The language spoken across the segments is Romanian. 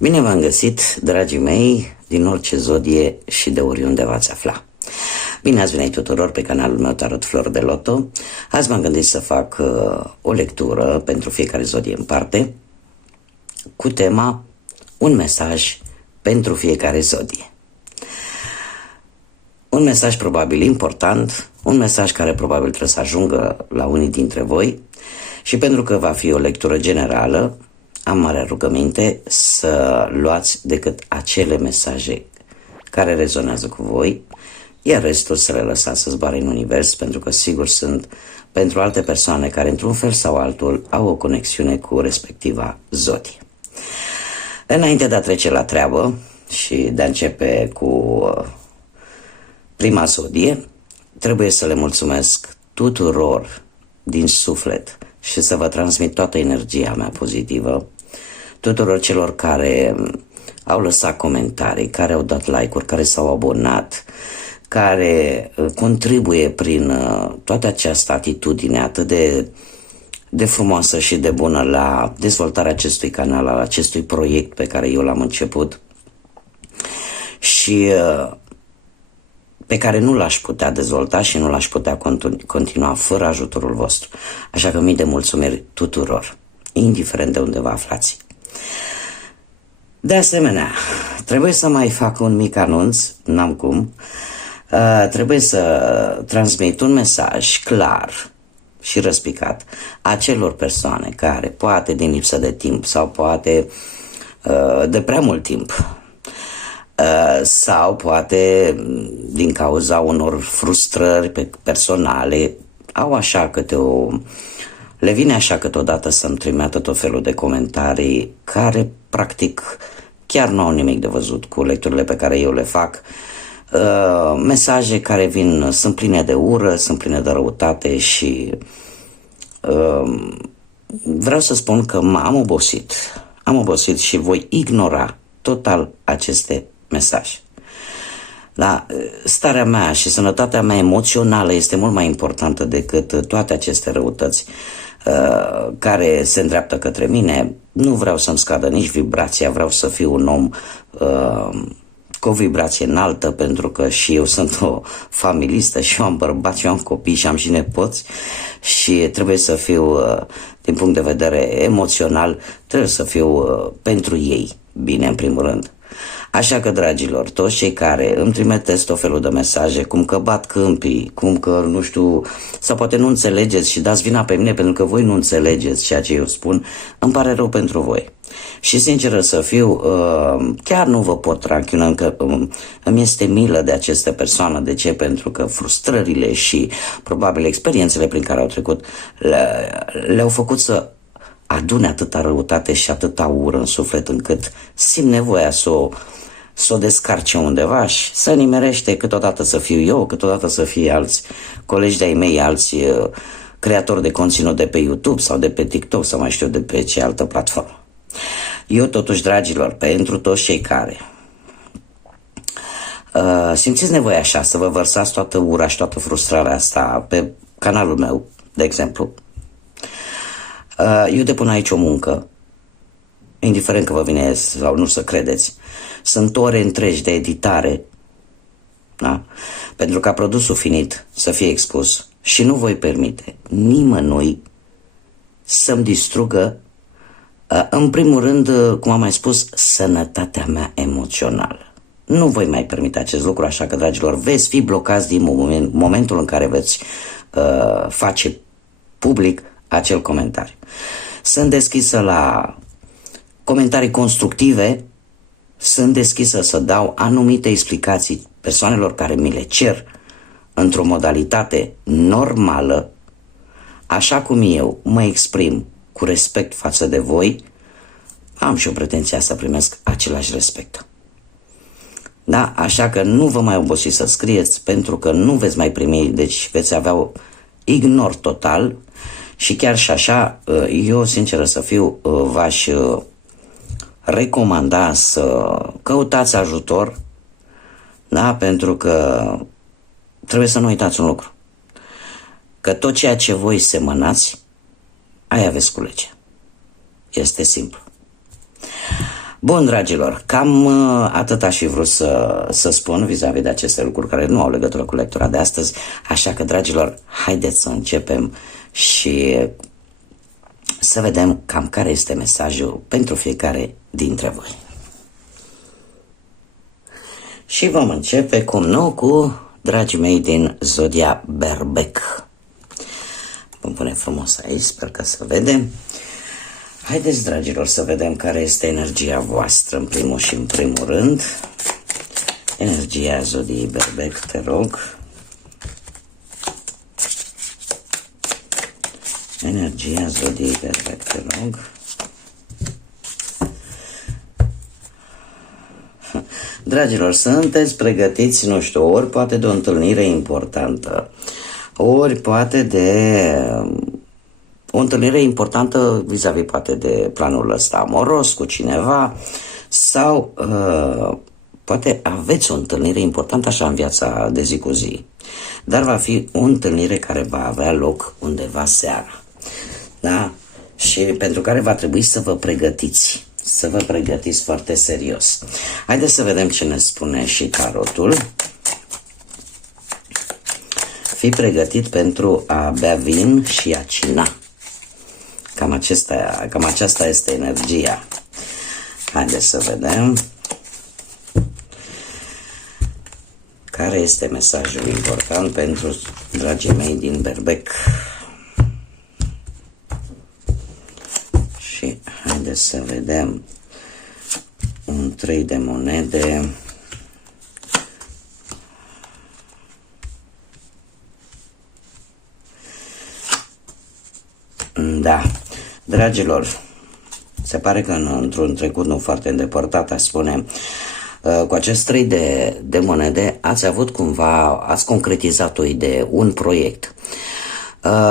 Bine v-am găsit, dragii mei, din orice zodie și de oriunde v-ați afla. Bine ați venit tuturor pe canalul meu Tarot Flori de Loto. Azi m-am gândit să fac o lectură pentru fiecare zodie în parte, cu tema un mesaj pentru fiecare zodie. Un mesaj probabil important, un mesaj care probabil trebuie să ajungă la unii dintre voi și pentru că va fi o lectură generală, am mare rugăminte să luați decât acele mesaje care rezonează cu voi, iar restul să le lăsați să zboare în univers, pentru că sigur sunt pentru alte persoane care într-un fel sau altul au o conexiune cu respectiva zodie. Înainte de a trece la treabă și de a începe cu prima zodie, trebuie să le mulțumesc tuturor din suflet și să vă transmit toată energia mea pozitivă, tuturor celor care au lăsat comentarii, care au dat like-uri, care s-au abonat, care contribuie prin toată această atitudine atât de frumoasă și de bună la dezvoltarea acestui canal, al acestui proiect pe care eu l-am început și pe care nu l-aș putea dezvolta și nu l-aș putea continua fără ajutorul vostru. Așa că mii de mulțumiri tuturor, indiferent de unde vă aflați. De asemenea, trebuie să mai fac un mic anunț, n-am cum. Trebuie să transmit un mesaj clar și răspicat acelor persoane care, poate din lipsă de timp sau poate de prea mult timp, sau poate din cauza unor frustrări personale, au așa le vine așa câteodată să-mi trimită tot felul de comentarii care practic chiar nu au nimic de văzut cu lecturile pe care eu le fac, mesaje care sunt pline de ură, sunt pline de răutate și vreau să spun că am obosit și voi ignora total aceste mesaje. Da, starea mea și sănătatea mea emoțională este mult mai importantă decât toate aceste răutăți care se îndreaptă către mine. Nu vreau să-mi scadă nici vibrația, vreau să fiu un om cu o vibrație înaltă, pentru că și eu sunt o familistă și eu am bărbați, și eu am copii și am și nepoți și trebuie să fiu, din punct de vedere emoțional, trebuie să fiu pentru ei bine în primul rând. Așa că, dragilor, toți cei care îmi trimiteți tot felul de mesaje, cum că bat câmpii, cum că, nu știu, sau poate nu înțelegeți și dați vina pe mine pentru că voi nu înțelegeți ceea ce eu spun, îmi pare rău pentru voi. Și sinceră să fiu, chiar nu vă pot ranciuna, încă îmi este milă de aceste persoane. De ce? Pentru că frustrările și probabil experiențele prin care au trecut le-au făcut să adune atâta răutate și atâta ură în suflet, încât simt nevoia să o descarce undeva și să nimerește câteodată să fiu eu, câteodată să fie alți colegi de-ai mei, alți creatori de conținut de pe YouTube sau de pe TikTok sau mai știu de pe ce altă platformă. Eu totuși, dragilor, pentru toți cei care simțiți nevoia așa să vă vărsați toată ura și toată frustrarea asta pe canalul meu, de exemplu, eu depun aici o muncă, indiferent că vă vine sau nu să credeți. Sunt ore întregi de editare, da? Pentru ca produsul finit să fie expus și nu voi permite nimănui să-mi distrugă, în primul rând, cum am mai spus, sănătatea mea emoțională. Nu voi mai permite acest lucru, așa că, dragilor, veți fi blocați din momentul în care veți face public acel comentariu. Sunt deschisă la comentarii constructive, sunt deschisă să dau anumite explicații persoanelor care mi le cer într-o modalitate normală, așa cum eu mă exprim cu respect față de voi, am și o pretenție să primesc același respect. Da? Așa că nu vă mai obosiți să scrieți, pentru că nu veți mai primi, deci veți avea ignor total. Și chiar și așa, eu, sincer să fiu, v-aș recomanda să căutați ajutor, da? Pentru că trebuie să nu uitați un lucru, că tot ceea ce voi semănați, aia veți culege. Este simplu. Bun, dragilor, cam atât aș fi vrut să spun vis-a-vis de aceste lucruri care nu au legătură cu lectura de astăzi, așa că, dragilor, haideți să începem și să vedem cam care este mesajul pentru fiecare dintre voi. Și vom începe, cum nu, cu dragii mei din zodia Berbec. Vom pune frumos aici, sper că se vede. Haideți, dragilor, să vedem care este energia voastră în primul și în primul rând. Energia zodiei Berbec, te rog. Energia zodiei Berbec, te rog. Dragilor, sunteți pregătiți, nu știu, ori poate de o întâlnire importantă, ori poate de o întâlnire importantă vis-a-vis poate de planul ăsta amoros cu cineva, sau poate aveți o întâlnire importantă așa în viața de zi cu zi, dar va fi o întâlnire care va avea loc undeva seara, da? Și pentru care va trebui să vă pregătiți. Să vă pregătiți foarte serios. Haideți să vedem ce ne spune și tarotul. Fii pregătit pentru a bea vin și a cina. Cam aceasta este energia. Haideți să vedem care este mesajul important pentru dragii mei din Berbec. Și haideți să vedem un 3 de monede. Da, dragilor, se pare că într-un trecut nu foarte îndepărtat, aș spune, cu acest 3 de monede ați avut cumva, ați concretizat o idee, un proiect.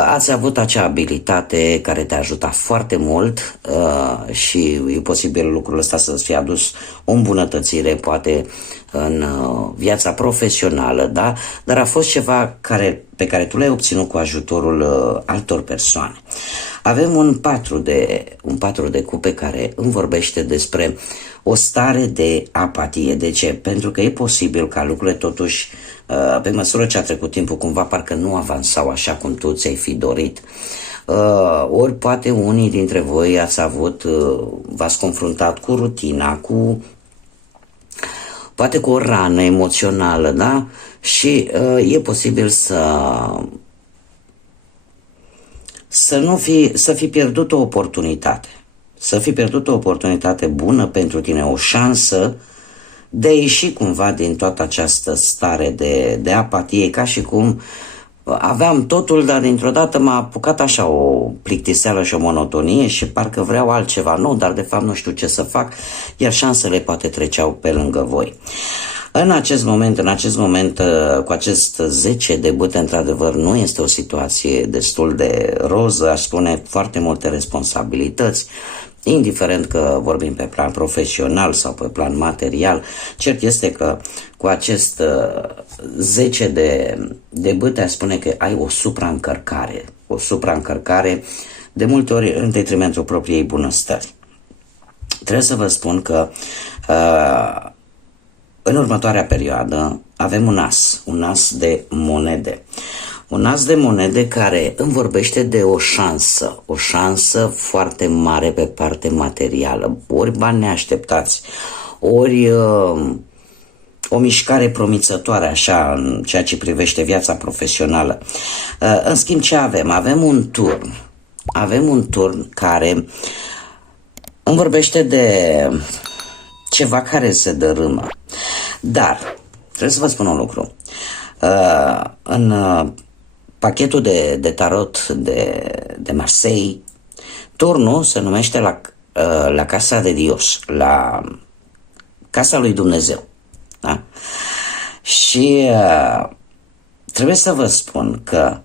Ați avut acea abilitate care te-a ajutat foarte mult și e posibil lucrul ăsta să-ți fie adus o îmbunătățire poate în viața profesională, da? Dar a fost ceva pe care tu l-ai obținut cu ajutorul altor persoane. Avem un 4 de cupe care îmi vorbește despre o stare de apatie. De ce? Pentru că e posibil ca lucrurile totuși, pe măsură ce a trecut timpul, cumva parcă nu avansau așa cum tu ți-ai fi dorit. Ori poate unii dintre voi v-ați confruntat cu rutina, poate cu o rană emoțională, da? Și e posibil să fi pierdut o oportunitate. Să fi pierdut o oportunitate bună pentru tine, o șansă de a ieși cumva din toată această stare de apatie, ca și cum aveam totul, dar dintr-o dată m-a apucat așa o plictiseală și o monotonie și parcă vreau altceva nou, dar de fapt nu știu ce să fac, iar șansele poate treceau pe lângă voi. În acest moment, cu acest 10 de bâte, într-adevăr, nu este o situație destul de roză, aș spune, foarte multe responsabilități, indiferent că vorbim pe plan profesional sau pe plan material. Cert este că cu acest 10 de bâte, aș spune că ai o supraîncărcare, de multe ori în detrimentul propriei bunăstări. Trebuie să vă spun că în următoarea perioadă avem un as de monede. Un as de monede care îmi vorbește de o șansă foarte mare pe parte materială, ori bani neașteptați, ori o mișcare promițătoare așa în ceea ce privește viața profesională. În schimb, ce avem? Avem un turn care îmi vorbește de ceva care se dărâmă. Dar trebuie să vă spun un lucru. În pachetul de tarot de Marseille, turnul se numește la Casa de Dios, la Casa lui Dumnezeu. Da? Și trebuie să vă spun că,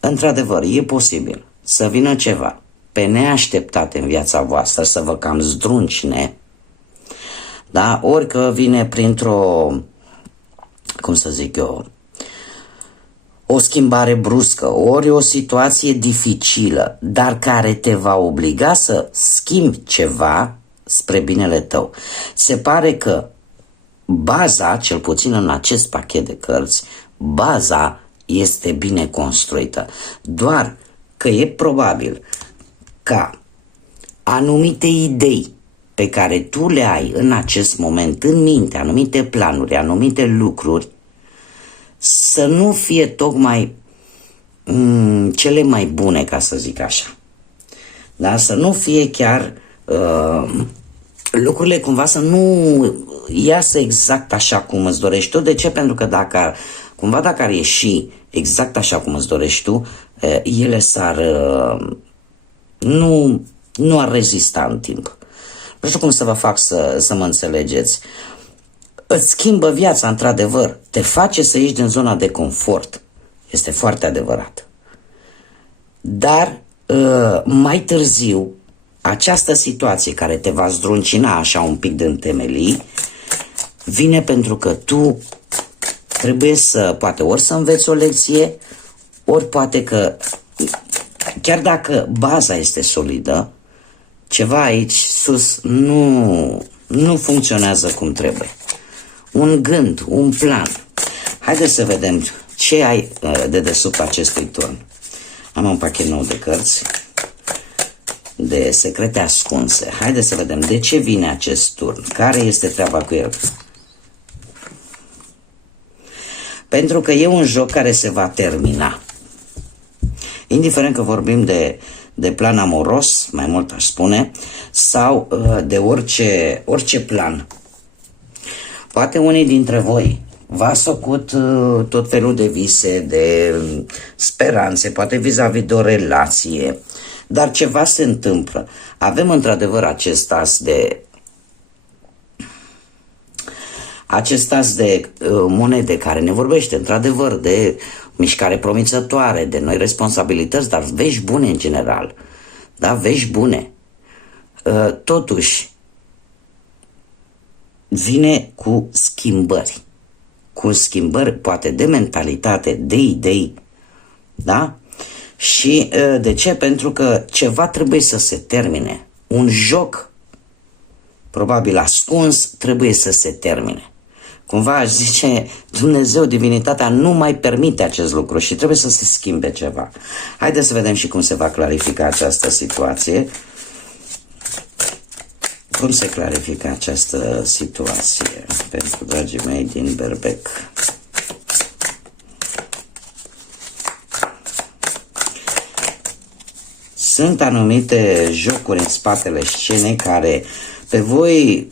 într-adevăr, e posibil să vină ceva pe neașteptate în viața voastră, să vă cam zdruncine, da? Ori că vine printr-o, cum să zic eu, o schimbare bruscă, ori o situație dificilă, dar care te va obliga să schimbi ceva spre binele tău. Se pare că baza, cel puțin în acest pachet de cărți, baza este bine construită. Doar că e probabil ca anumite idei pe care tu le ai în acest moment în minte, anumite planuri, anumite lucruri, să nu fie tocmai cele mai bune, ca să zic așa. Da? Să nu fie chiar lucrurile cumva să nu iasă exact așa cum îți dorești tu. De ce? Pentru că dacă ar ieși exact așa cum îți dorești tu, ele nu ar rezista în timp. Nu știu cum să vă fac să mă înțelegeți. Îți schimbă viața, într-adevăr. Te face să ieși din zona de confort. Este foarte adevărat. Dar mai târziu, această situație care te va zdruncina așa un pic din temelii, vine pentru că tu trebuie poate ori să înveți o lecție, ori poate că, chiar dacă baza este solidă, ceva aici sus nu funcționează cum trebuie. Un gând, un plan. Haideți să vedem ce ai de desubt acestui turn. Am un pachet nou de cărți de secrete ascunse. Haideți să vedem de ce vine acest turn. Care este treaba cu el? Pentru că e un joc care se va termina. Indiferent că vorbim de plan amoros, mai mult aș spune, sau de orice plan. Poate unii dintre voi v-ați făcut tot felul de vise, de speranțe, poate vis-a-vis de o relație, dar ceva se întâmplă. Avem într-adevăr acest as de monede care ne vorbește într-adevăr de mișcare promițătoare, de noi responsabilități, dar vești bune în general. Da, vești bune. Totuși, vine cu schimbări. Cu schimbări poate de mentalitate, de idei. Da? Și de ce? Pentru că ceva trebuie să se termine. Un joc, probabil ascuns, trebuie să se termine. Cumva aș zice, Dumnezeu, divinitatea nu mai permite acest lucru și trebuie să se schimbe ceva. Haideți să vedem și cum se va clarifica această situație. Cum se clarifică această situație pentru dragii mei din Berbec? Sunt anumite jocuri în spatele scenei care pe voi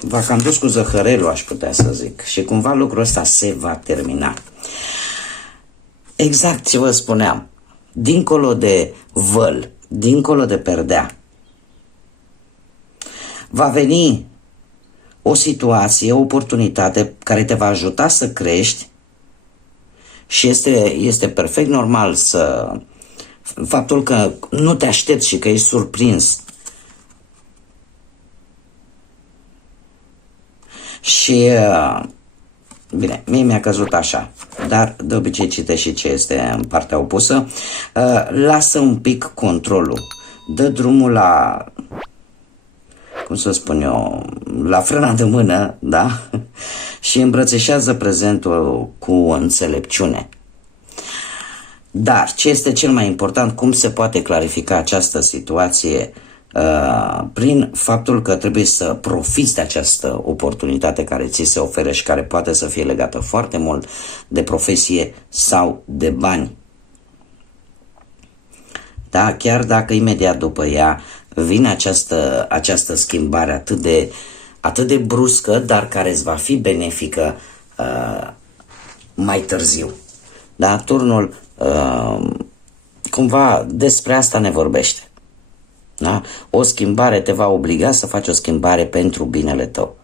v-a cam dus cu zăhărelul, aș putea să zic. Și cumva lucrul ăsta se va termina. Exact ce vă spuneam. Dincolo de văl, dincolo de perdea, va veni o situație, o oportunitate care te va ajuta să crești și este perfect normal faptul că nu te aștepți și că ești surprins. Și, bine, mie mi-a căzut așa, dar de obicei citești și ce este în partea opusă. Lasă un pic controlul, dă drumul la, cum să spun eu, la frâna de mână, da? Și îmbrățișează prezentul cu înțelepciune. Dar ce este cel mai important, cum se poate clarifica această situație? Prin faptul că trebuie să profiți de această oportunitate care ți se oferă și care poate să fie legată foarte mult de profesie sau de bani. Da? Chiar dacă imediat după ea vine această schimbare atât de bruscă, dar care îți va fi benefică mai târziu. Da? Turnul cumva despre asta ne vorbește. Da? O schimbare te va obliga să faci o schimbare pentru binele tău.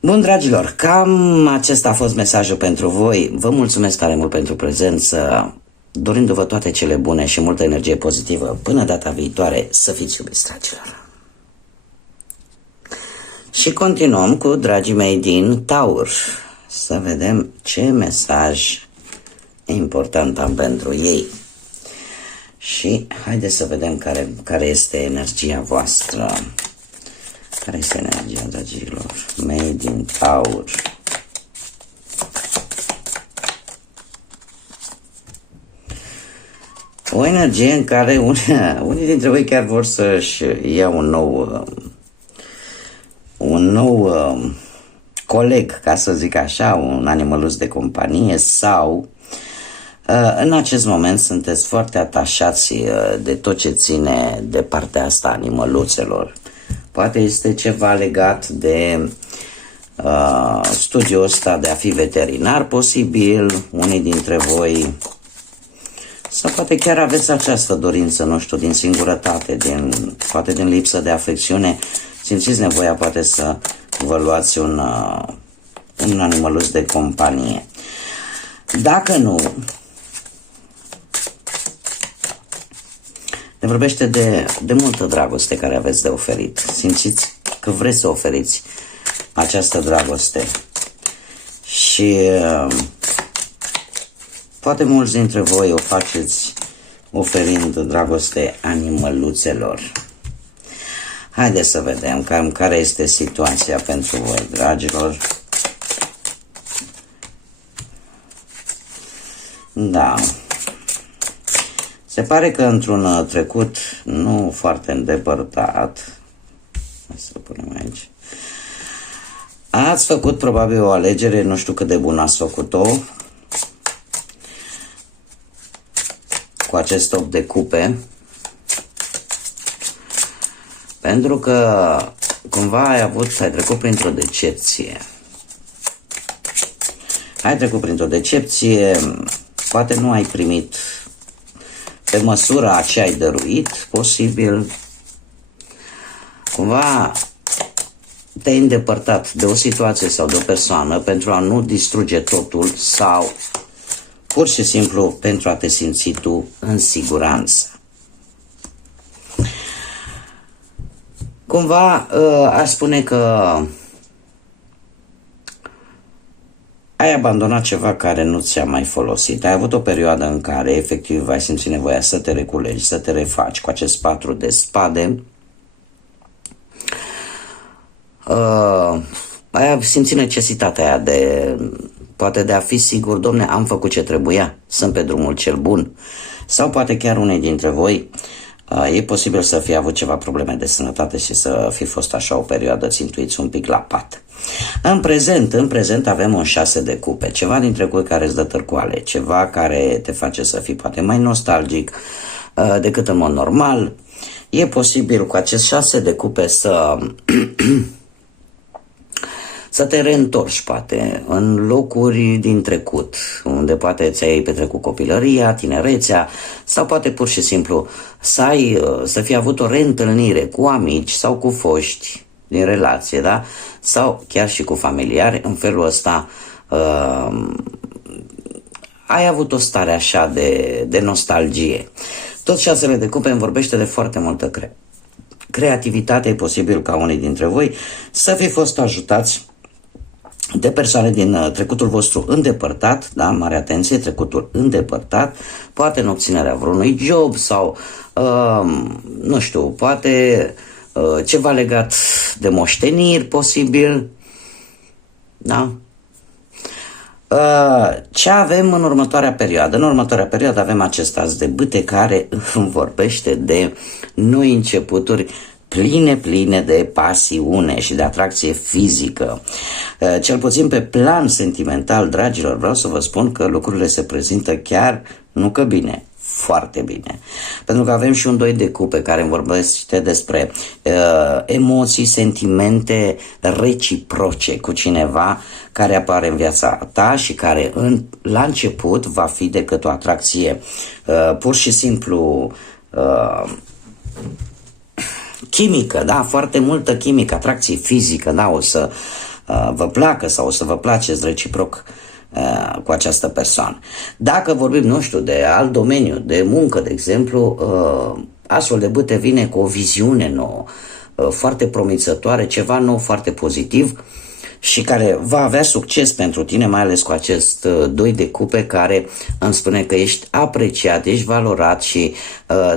Bun, dragilor, cam acesta a fost mesajul pentru voi. Vă mulțumesc tare mult pentru prezență, dorindu-vă toate cele bune și multă energie pozitivă. Până data viitoare, să fiți iubiți, dragilor. Și continuăm cu dragii mei din Taur. Să vedem ce mesaj important am pentru ei. Și haideți să vedem care este energia voastră. Care este energia, dragilor? Made in Taur. O energie în care unii dintre voi chiar vor să-și ia un nou coleg, ca să zic așa, un animăluț de companie, sau în acest moment sunteți foarte atașați de tot ce ține de partea asta animăluțelor. Poate este ceva legat de studiul ăsta de a fi veterinar, posibil, unii dintre voi, sau poate chiar aveți această dorință, nu știu, din singurătate, poate din lipsă de afecțiune, simțiți nevoia poate să vă luați un animăluț de companie. Dacă nu, ne vorbește de multă dragoste care aveți de oferit. Simțiți că vreți să oferiți această dragoste. Și poate mulți dintre voi o faceți oferind dragoste animăluțelor. Haideți să vedem cam care este situația pentru voi, dragilor. Da. Se pare că într-un trecut nu foarte îndepărtat, hai să punem aici, ați făcut probabil o alegere, nu știu cât de bună ați făcut-o, cu acest 8 de cupe, pentru că cumva ai trecut printr-o decepție. Ai trecut printr-o decepție, poate nu ai primit pe măsura ce ai dăruit, posibil, cumva te-ai îndepărtat de o situație sau de o persoană pentru a nu distruge totul sau pur și simplu pentru a te simți tu în siguranță. Cumva aș spune că ai abandonat ceva care nu ți-a mai folosit. Ai avut o perioadă în care efectiv ai simțit nevoia să te reculegi, să te refaci cu acest 4 de spade. Ai simțit necesitatea aia poate de a fi sigur, domne, am făcut ce trebuia, sunt pe drumul cel bun. Sau poate chiar unii dintre voi, e posibil să fie avut ceva probleme de sănătate și să fi fost așa o perioadă țintuiți un pic la pat. În prezent avem un 6 de cupe, ceva din trecut care îți dă târcoale, ceva care te face să fii poate mai nostalgic decât în mod normal. E posibil cu acest 6 de cupe să te reîntorci, poate, în locuri din trecut, unde poate ți-ai petrecut copilăria, tinerețea, sau poate pur și simplu să fii avut o reîntâlnire cu amici sau cu foști din relație, da? Sau chiar și cu familiari. În felul ăsta ai avut o stare așa de nostalgie. Tot 6 de cupe îmi vorbește de foarte multă creativitate. E posibil ca unii dintre voi să fi fost ajutați de persoane din trecutul vostru îndepărtat, da, mare atenție, trecutul îndepărtat, poate în obținerea vreunui job sau, nu știu, poate ceva legat de moșteniri, posibil, da? Ce avem în următoarea perioadă? În următoarea perioadă avem acest as de bâte care vorbește de noi începuturi, pline de pasiune și de atracție fizică. Cel puțin pe plan sentimental, dragilor, vreau să vă spun că lucrurile se prezintă chiar, nu că bine, foarte bine. Pentru că avem și un 2 de cupe care îmi vorbește despre emoții, sentimente reciproce cu cineva care apare în viața ta și care la început va fi decât o atracție pur și simplu chimică, da, foarte multă chimică, atracție fizică, da, o să vă placă sau o să vă placeți reciproc cu această persoană. Dacă vorbim, nu știu, de alt domeniu, de muncă, de exemplu, asul de bâte vine cu o viziune nouă, foarte promițătoare, ceva nou, foarte pozitiv și care va avea succes pentru tine, mai ales cu acest 2 de cupe care îmi spune că ești apreciat, ești valorat și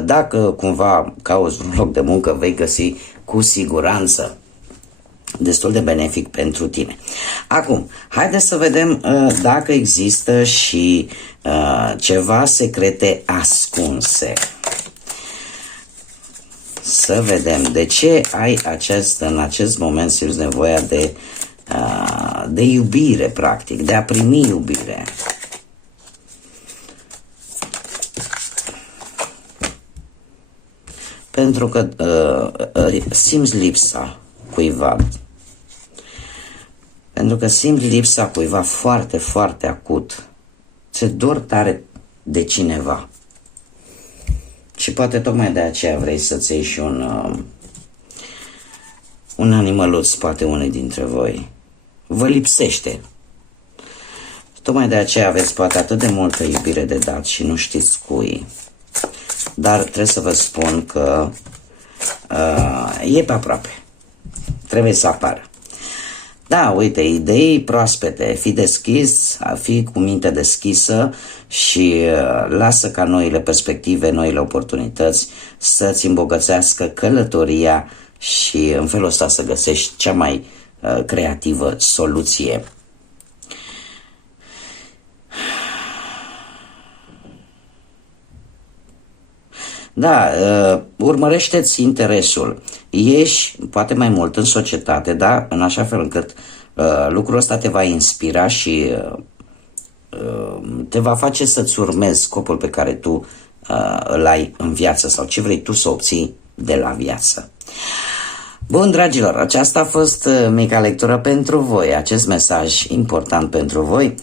dacă cumva cauți un loc de muncă, vei găsi cu siguranță. destul de benefic pentru tine. Acum, haideți să vedem dacă există și ceva secrete ascunse. Să vedem de ce ai în acest moment simți nevoia de iubire, practic, de a primi iubire. Pentru că simți lipsa cuiva. Pentru că simți lipsa cuiva foarte, foarte acut. Ți-e dor tare de cineva. Și poate tocmai de aceea vrei să-ți iei și un animăluț, poate unii dintre voi. Vă lipsește. Tocmai de aceea aveți poate atât de multă iubire de dat și nu știți cui. Dar trebuie să vă spun că e pe aproape. Trebuie să apară. Da, uite, idei proaspete, fii deschis, fii cu minte deschisă și lasă ca noile perspective, noile oportunități să-ți îmbogățească călătoria și în felul ăsta să găsești cea mai creativă soluție. Da, urmărește-ți interesul. Ieși poate mai mult în societate, da? În așa fel încât lucrul ăsta te va inspira și te va face să-ți urmezi scopul pe care tu îl ai în viață sau ce vrei tu să obții de la viață. Bun, dragilor, aceasta a fost mica lectură pentru voi, acest mesaj important pentru voi,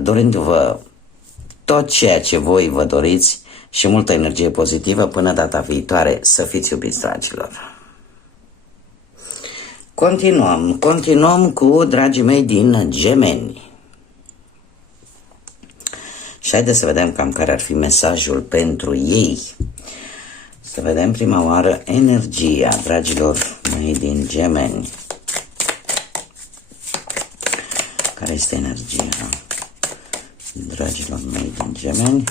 dorindu-vă tot ceea ce voi vă doriți și multă energie pozitivă până data viitoare. Să fiți iubiți, dragilor. Continuăm cu dragii mei din Gemeni. Și haideți să vedem cam care ar fi mesajul pentru ei. Să vedem prima oară energia, dragilor mei din Gemeni. Care este energia, dragilor mei din Gemeni?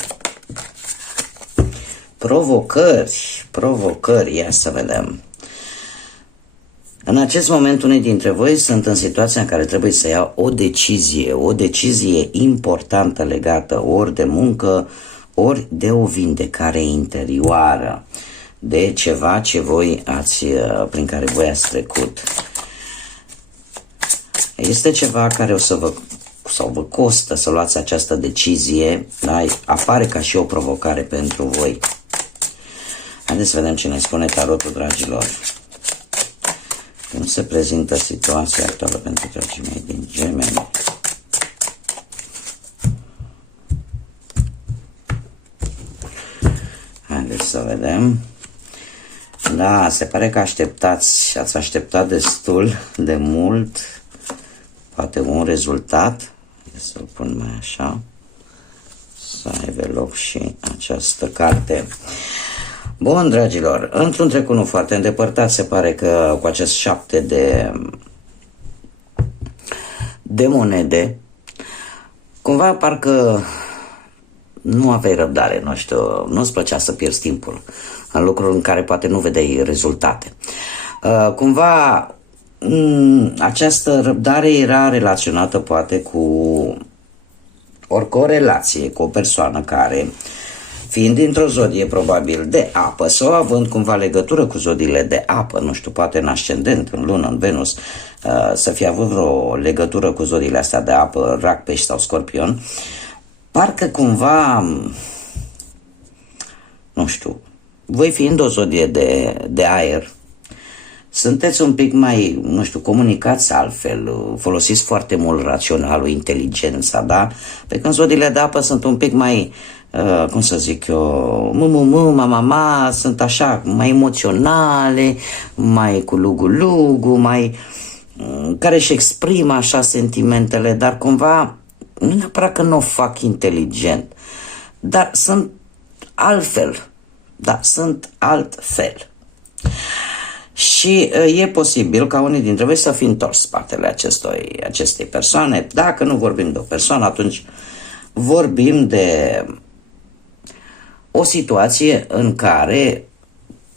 Provocări, ia să vedem. În acest moment, unii dintre voi sunt în situația în care trebuie să ia o decizie importantă legată ori de muncă, ori de o vindecare interioară, de ceva prin care voi ați trecut. Este ceva care vă costă să luați această decizie, dar apare ca și o provocare pentru voi. Haideți să vedem ce ne spune tarotul, dragilor. Cum se prezintă situația actuală pentru dragii mei din Gemeni? Haideți să vedem. Da, se pare că ați așteptat destul de mult, poate un rezultat. Să-l pun mai așa, să aibă loc și această carte. Bun, dragilor, într-un trecut nu foarte îndepărtat, se pare că cu acest 7 de monede, cumva parcă nu aveai răbdare, nu știu, nu-ți plăcea să pierzi timpul în lucruri în care poate nu vedeai rezultate. Cumva această răbdare era relaționată poate cu o relație cu o persoană care, fiind dintr-o zodie probabil de apă sau având cumva legătură cu zodiile de apă, nu știu, poate în ascendent, în lună, în Venus, să fie avut vreo legătură cu zodiile astea de apă, Rac, Pești sau Scorpion, parcă cumva, nu știu, voi fiind o zodie de aer, sunteți un pic mai, nu știu, comunicați altfel, folosiți foarte mult raționalul, inteligența, da? Pe când zodiile de apă sunt un pic mai, cum să zic eu, mama, sunt așa, mai emoționale, mai cu lugu, mai, care își exprimă așa sentimentele, dar cumva, nu neapărat că nu o fac inteligent, dar sunt altfel, da, sunt altfel. Și e posibil ca unii dintre voi să fi întors spatele acestei persoane. Dacă nu vorbim de o persoană, atunci vorbim de o situație în care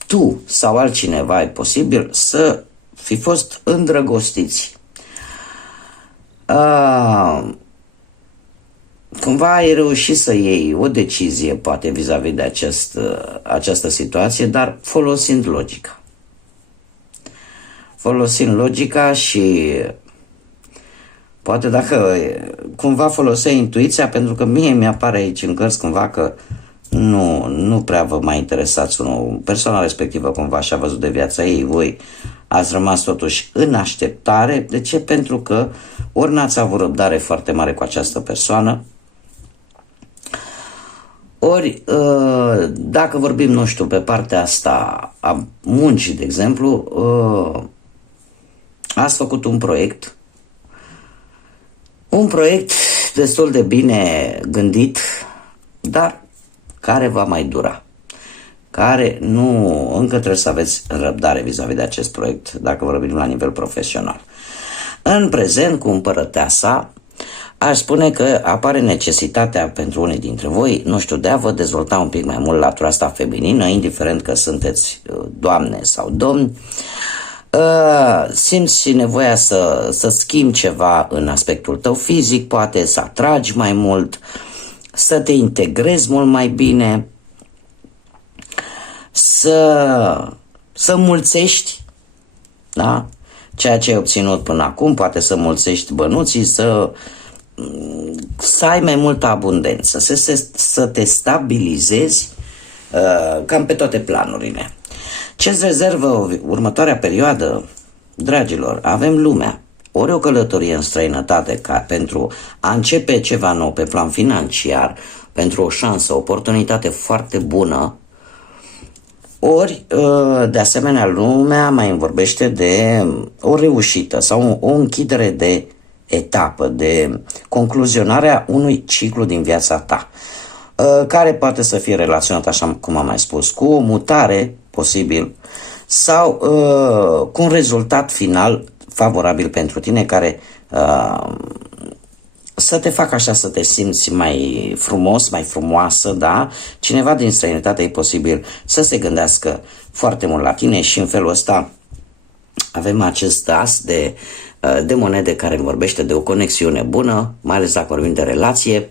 tu sau altcineva e posibil să fi fost îndrăgostiți. Cumva ai reușit să iei o decizie, poate, vis-a-vis de această situație, dar folosind logica. Folosind logica și poate dacă cumva foloseai intuiția, pentru că mie mi-apare aici în cărți cumva că nu prea vă mai interesați persoana respectivă cumva și-a văzut de viața ei, voi ați rămas totuși în așteptare. De ce? Pentru că ori n-ați avut răbdare foarte mare cu această persoană, ori dacă vorbim, nu știu, pe partea asta a muncii, de exemplu, ați făcut un proiect destul de bine gândit, dar care va mai dura, care încă trebuie să aveți răbdare vis-a-vis de acest proiect, dacă vorbim la nivel profesional. În prezent, cu împărăteasa, aș spune că apare necesitatea pentru unii dintre voi, nu știu, de a vă dezvolta un pic mai mult latura asta feminină, indiferent că sunteți doamne sau domni. Simți nevoia să schimbi ceva în aspectul tău fizic, poate să atragi mai mult, să te integrezi mult mai bine, să mulțești, da? Ceea ce ai obținut până acum, poate să mulțești bănuții, să ai mai multă abundență, să te stabilizezi cam pe toate planurile. Ce-ți rezervă următoarea perioadă, dragilor? Avem lumea. Ori o călătorie în străinătate pentru a începe ceva nou pe plan financiar, pentru o șansă, o oportunitate foarte bună, ori, de asemenea, lumea mai vorbește de o reușită sau o închidere de etapă, de concluzionarea unui ciclu din viața ta, care poate să fie relaționat, așa cum am mai spus, cu o mutare posibil sau cu un rezultat final favorabil pentru tine, care să te facă așa să te simți mai frumos, mai frumoasă, da? Cineva din străinătate e posibil să se gândească foarte mult la tine și în felul ăsta avem acest as de monede care vorbește de o conexiune bună, mai ales dacă vorbim de relație,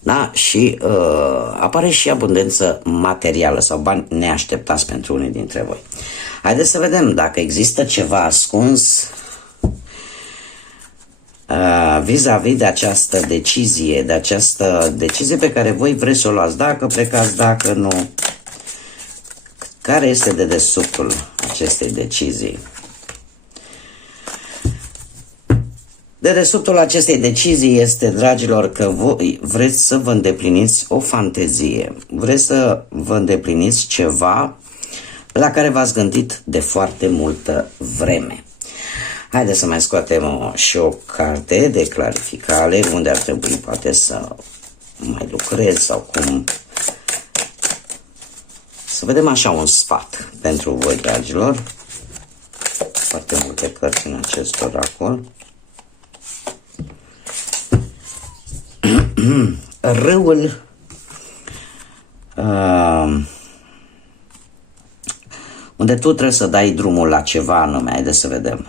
da? Și apare și abundență materială sau bani neașteptați pentru unii dintre voi. Haideți să vedem dacă există ceva ascuns vis-a-vis de această decizie pe care voi vreți să o luați, dacă plecați, dacă nu. Care este dedesubtul acestei decizii? Dedesubtul acestei decizii este, dragilor, că voi vreți să vă îndepliniți o fantezie, vreți să vă îndepliniți ceva la care v-ați gândit de foarte multă vreme. Haideți să mai scoatem și o carte de clarificare, unde ar trebui poate să mai lucrez sau cum. Să vedem așa un sfat pentru voi, dragilor. Foarte multe cărți în acest oracol. Râul unde tu trebuie să dai drumul la ceva anume. Haideți să vedem.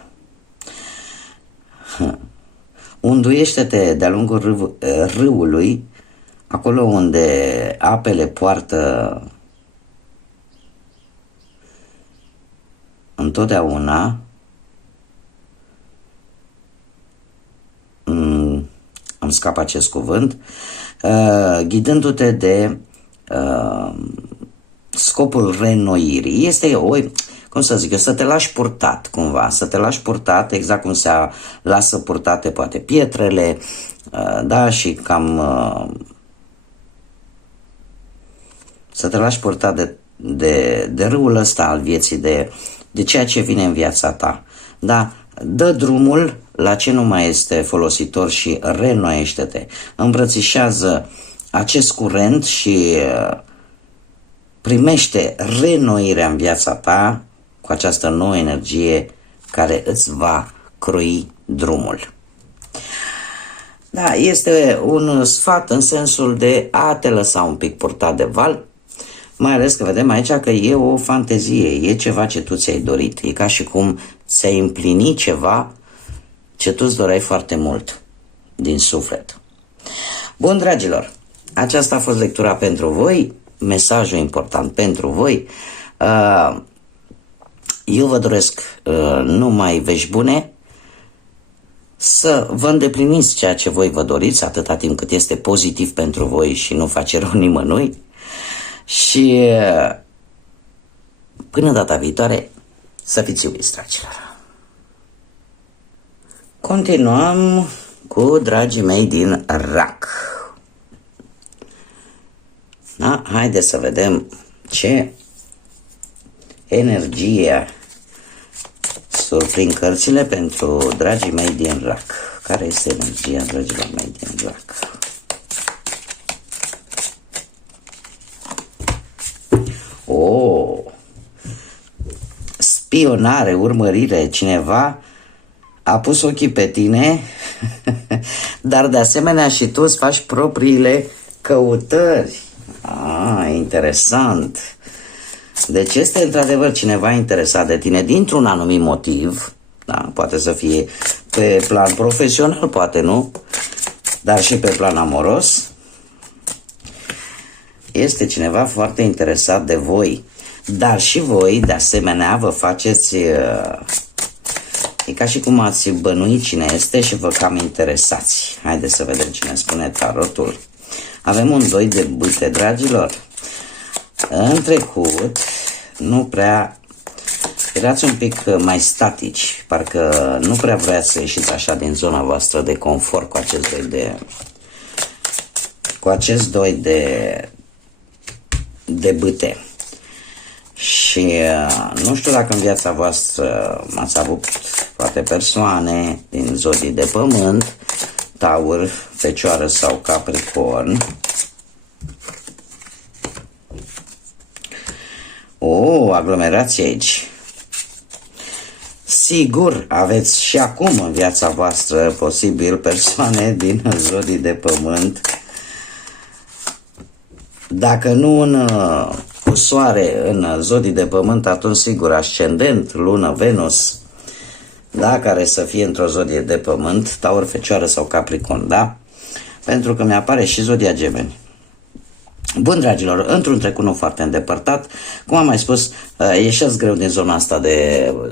Unduiește-te de-a lungul râului, acolo unde apele poartă întotdeauna îmi scap acest cuvânt, ghidându-te de scopul reînnoirii. Este cum să zic eu, să te lași purtat cumva, să te lași purtat exact cum se lasă purtate poate pietrele, da, și cam să te lași purtat de râul ăsta al vieții, de ceea ce vine în viața ta, da, dă drumul la ce nu mai este folositor și reînnoiește-te, îmbrățișează acest curent și primește reînnoirea în viața ta cu această nouă energie care îți va croi drumul. Da, este un sfat în sensul de a te lăsa un pic purtat de val, mai ales că vedem aici că e o fantezie, e ceva ce tu ți-ai dorit. E ca și cum ți-ai împlini ceva ce tu îți doreai foarte mult din suflet. Bun, dragilor, aceasta a fost lectura pentru voi, mesajul important pentru voi. Eu vă doresc numai vești bune, să vă îndepliniți ceea ce voi vă doriți, atâta timp cât este pozitiv pentru voi și nu face rău nimănui. Și până data viitoare, să fiți iubiți, dragilor. Continuăm cu dragii mei din RAC. Da? Haideți să vedem ce energie surprind cărțile pentru dragii mei din RAC. Care este energia dragilor mei din RAC? Spionare, urmărire, cineva a pus ochii pe tine, dar de asemenea și tu îți faci propriile căutări. Interesant. Deci este într-adevăr cineva interesat de tine dintr-un anumit motiv, da? Poate să fie pe plan profesional, poate nu, dar și pe plan amoros. Este cineva foarte interesat de voi, dar și voi, de asemenea, vă faceți... E ca și cum ați bănuit cine este și vă cam interesați. Haideți să vedem cine spune tarotul. Avem un 2 de bâte, dragilor. În trecut, nu prea... Erați un pic mai statici, parcă nu prea vreați să ieșiți așa din zona voastră de confort cu acest 2 de... Cu acest 2 de bâte. Și nu știu dacă în viața voastră ați avut poate persoane din zodii de pământ, Taur, Fecioară sau Capricorn. Aglomerație aici. Sigur, aveți și acum în viața voastră posibil persoane din zodii de pământ. Dacă nu cu soare în zodii de pământ, atunci sigur ascendent, lună, Venus, da, care să fie într-o zodie de pământ, Taur, Fecioară sau Capricorn, da? Pentru că mi-apare și zodia Gemeni. Bun, dragilor, într-un trecut nu foarte îndepărtat, cum am mai spus, ieșeați greu din zona asta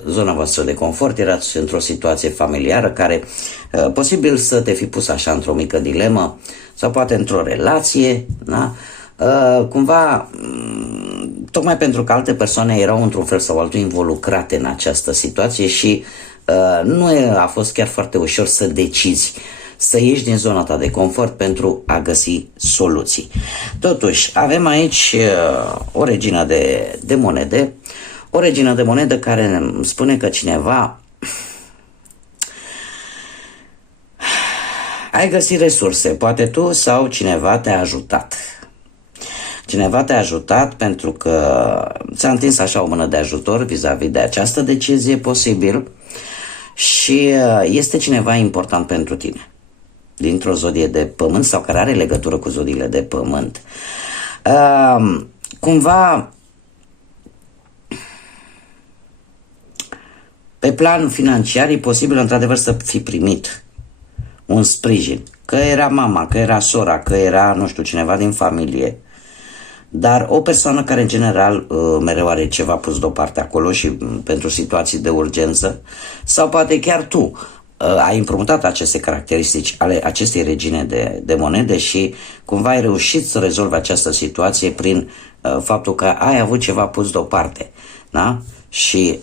zona voastră de confort, erați într-o situație familiară care posibil să te fi pus așa într-o mică dilemă sau poate într-o relație, da? Cumva, tocmai pentru că alte persoane erau într-un fel sau altul involucrate în această situație și nu a fost chiar foarte ușor să decizi, să ieși din zona ta de confort pentru a găsi soluții. Totuși, avem aici o regină de monede, o regină de monede care îmi spune că cineva ai găsit resurse, poate tu sau cineva te-a ajutat. Cineva te-a ajutat pentru că ți-a întins așa o mână de ajutor vis-a-vis de această decizie posibil și este cineva important pentru tine dintr-o zodie de pământ sau care are legătură cu zodiile de pământ. Cumva pe plan financiar e posibil într-adevăr să fi primit un sprijin, că era mama, că era sora, că era nu știu cineva din familie, dar o persoană care în general mereu are ceva pus deoparte acolo și pentru situații de urgență, sau poate chiar tu ai împrumutat aceste caracteristici ale acestei regine de monede și cumva ai reușit să rezolvi această situație prin faptul că ai avut ceva pus deoparte, da? Și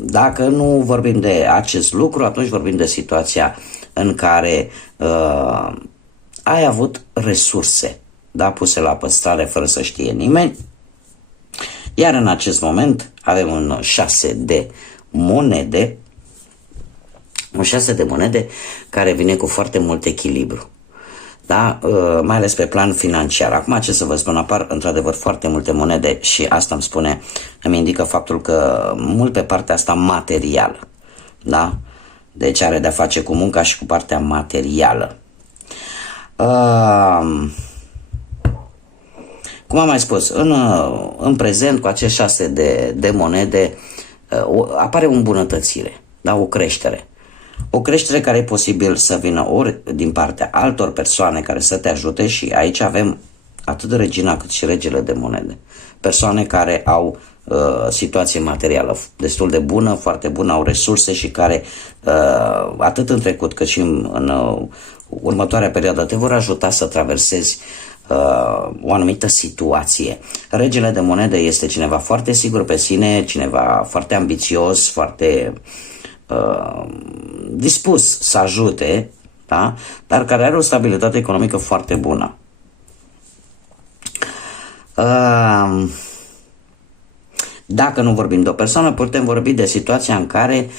dacă nu vorbim de acest lucru, atunci vorbim de situația în care ai avut resurse, da, puse la păstrare fără să știe nimeni. Iar în acest moment avem un 6 de monede, un 6 de monede care vine cu foarte mult echilibru, da? Mai ales pe plan financiar. Acum ce să vă spun, apar într-adevăr foarte multe monede și asta îmi indică faptul că mult pe partea asta materială, da? Deci are de-a face cu munca și cu partea materială. Cum am mai spus, în prezent cu acești 6 de monede apare o îmbunătățire, da? O creștere. O creștere care e posibil să vină ori din partea altor persoane care să te ajute, și aici avem atât regina cât și regele de monede. Persoane care au situație materială destul de bună, foarte bună, au resurse și care atât în trecut cât și în următoarea perioadă te vor ajuta să traversezi o anumită situație. Regele de monede este cineva foarte sigur pe sine, cineva foarte ambițios, foarte dispus să ajute, da? Dar care are o stabilitate economică foarte bună. Dacă nu vorbim de o persoană, putem vorbi de situația în care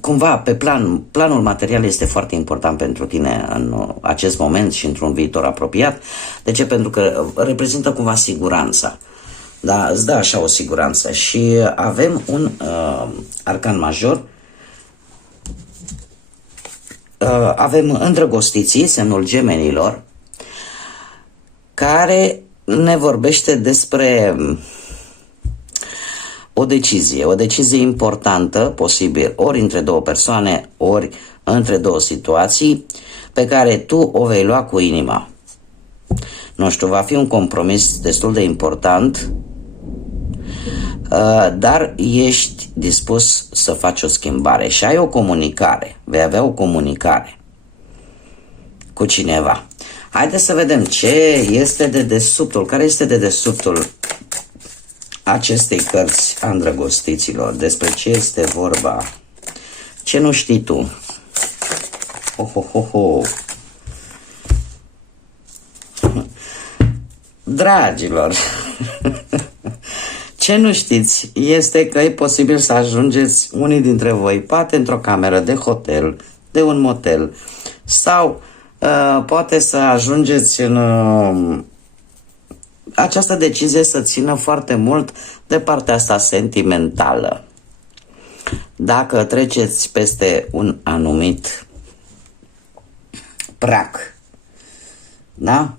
cumva pe planul material este foarte important pentru tine în acest moment și într-un viitor apropiat. De ce? Pentru că reprezintă cumva siguranța. Da, îți dă așa o siguranță. Și avem un arcan major. Avem îndrăgostiții, semnul gemenilor, care ne vorbește despre o decizie importantă, posibil ori între două persoane, ori între două situații, pe care tu o vei lua cu inima. Nu știu, va fi un compromis destul de important, dar ești dispus să faci o schimbare și ai o comunicare, vei avea o comunicare cu cineva. Haideți să vedem ce este de dedesubtul, care este de dedesubtul acestei cărți a îndrăgostiților, despre ce este vorba, ce nu știi tu. Dragilor, ce nu știți este că e posibil să ajungeți unii dintre voi poate într-o cameră de hotel, de un motel, sau poate să ajungeți în această decizie să țină foarte mult de partea asta sentimentală. Dacă treceți peste un anumit prag, da?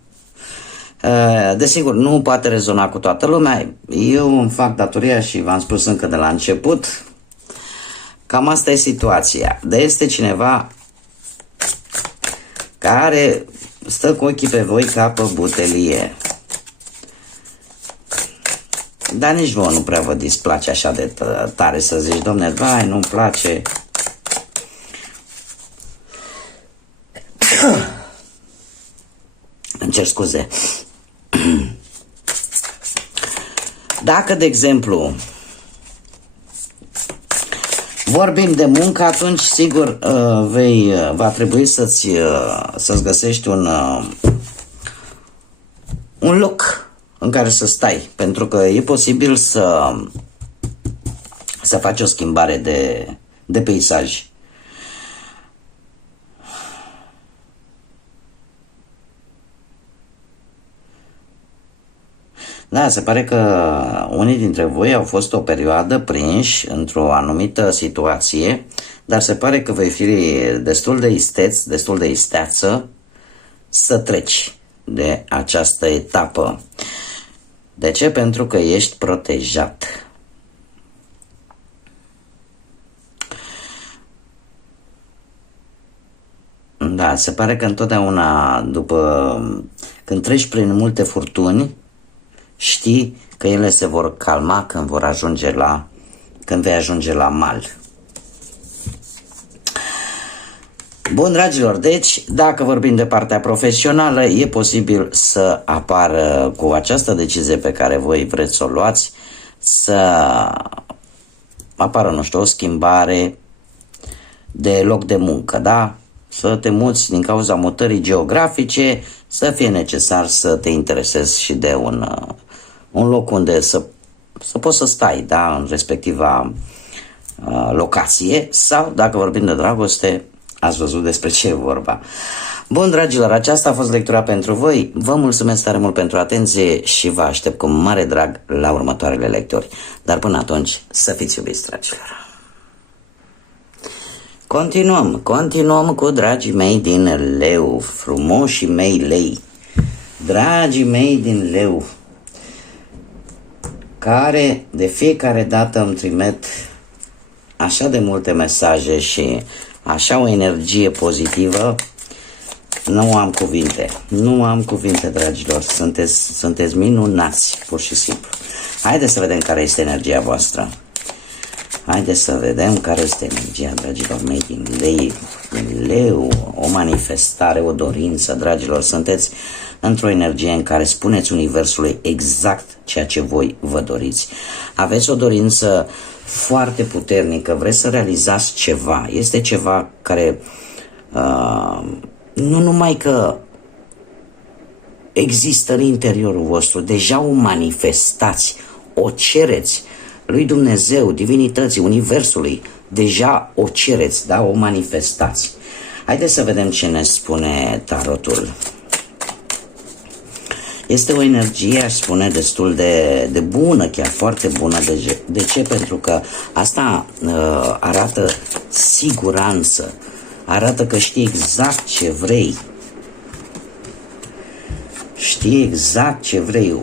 Desigur, nu poate rezona cu toată lumea. Eu îmi fac datoria și v-am spus încă de la început, cam asta e situația. Dar este cineva care stă cu ochii pe voi ca pe butelie. Dar nici vouă nu prea vă displace așa de tare să zici, domne, vai, nu-mi place. Îmi cer scuze. Dacă, de exemplu, vorbim de muncă, atunci, sigur, va trebui să-ți găsești un loc în care să stai, pentru că e posibil să faci o schimbare de peisaj. Da, se pare că unii dintre voi au fost o perioadă prinși într-o anumită situație, dar se pare că vei fi destul de isteț, destul de isteață să treci de această etapă. De ce? Pentru că ești protejat. Da, se pare că întotdeauna când treci prin multe furtuni, știi că ele se vor calma când vei ajunge la mal. Bun, dragilor, deci, dacă vorbim de partea profesională, e posibil să apară cu această decizie pe care voi vreți să o luați, să apară, nu știu, o schimbare de loc de muncă, da? Să te muți din cauza mutării geografice, să fie necesar să te interesezi și de un loc unde să poți să stai, da, în respectiva locație, sau, dacă vorbim de dragoste, ați văzut despre ce e vorba. Bun, dragilor, aceasta a fost lectura pentru voi. Vă mulțumesc tare mult pentru atenție și vă aștept cu mare drag la următoarele lecturi. Dar până atunci, să fiți iubiți, dragilor. Continuăm cu dragii mei din Leu, frumoșii mei lei. Dragii mei din Leu, care de fiecare dată îmi trimit așa de multe mesaje și așa o energie pozitivă. Nu am cuvinte. Nu am cuvinte, dragilor. Sunteți minunați, pur și simplu. Haideți să vedem care este energia voastră. Haideți să vedem care este energia, dragilor mei, din leu, o manifestare, o dorință, dragilor. Sunteți într-o energie în care spuneți Universului exact ceea ce voi vă doriți. Aveți o dorință foarte puternică, vreți să realizați ceva. Este ceva care nu numai că există în interiorul vostru, deja o manifestați, o cereți lui Dumnezeu, divinității, Universului, deja o cereți, da? O manifestați. Haideți să vedem ce ne spune tarotul. Este o energie, aș spune, destul de bună, chiar foarte bună. De ce? Pentru că asta arată siguranță, arată că știi exact ce vrei. Știi exact ce vrei.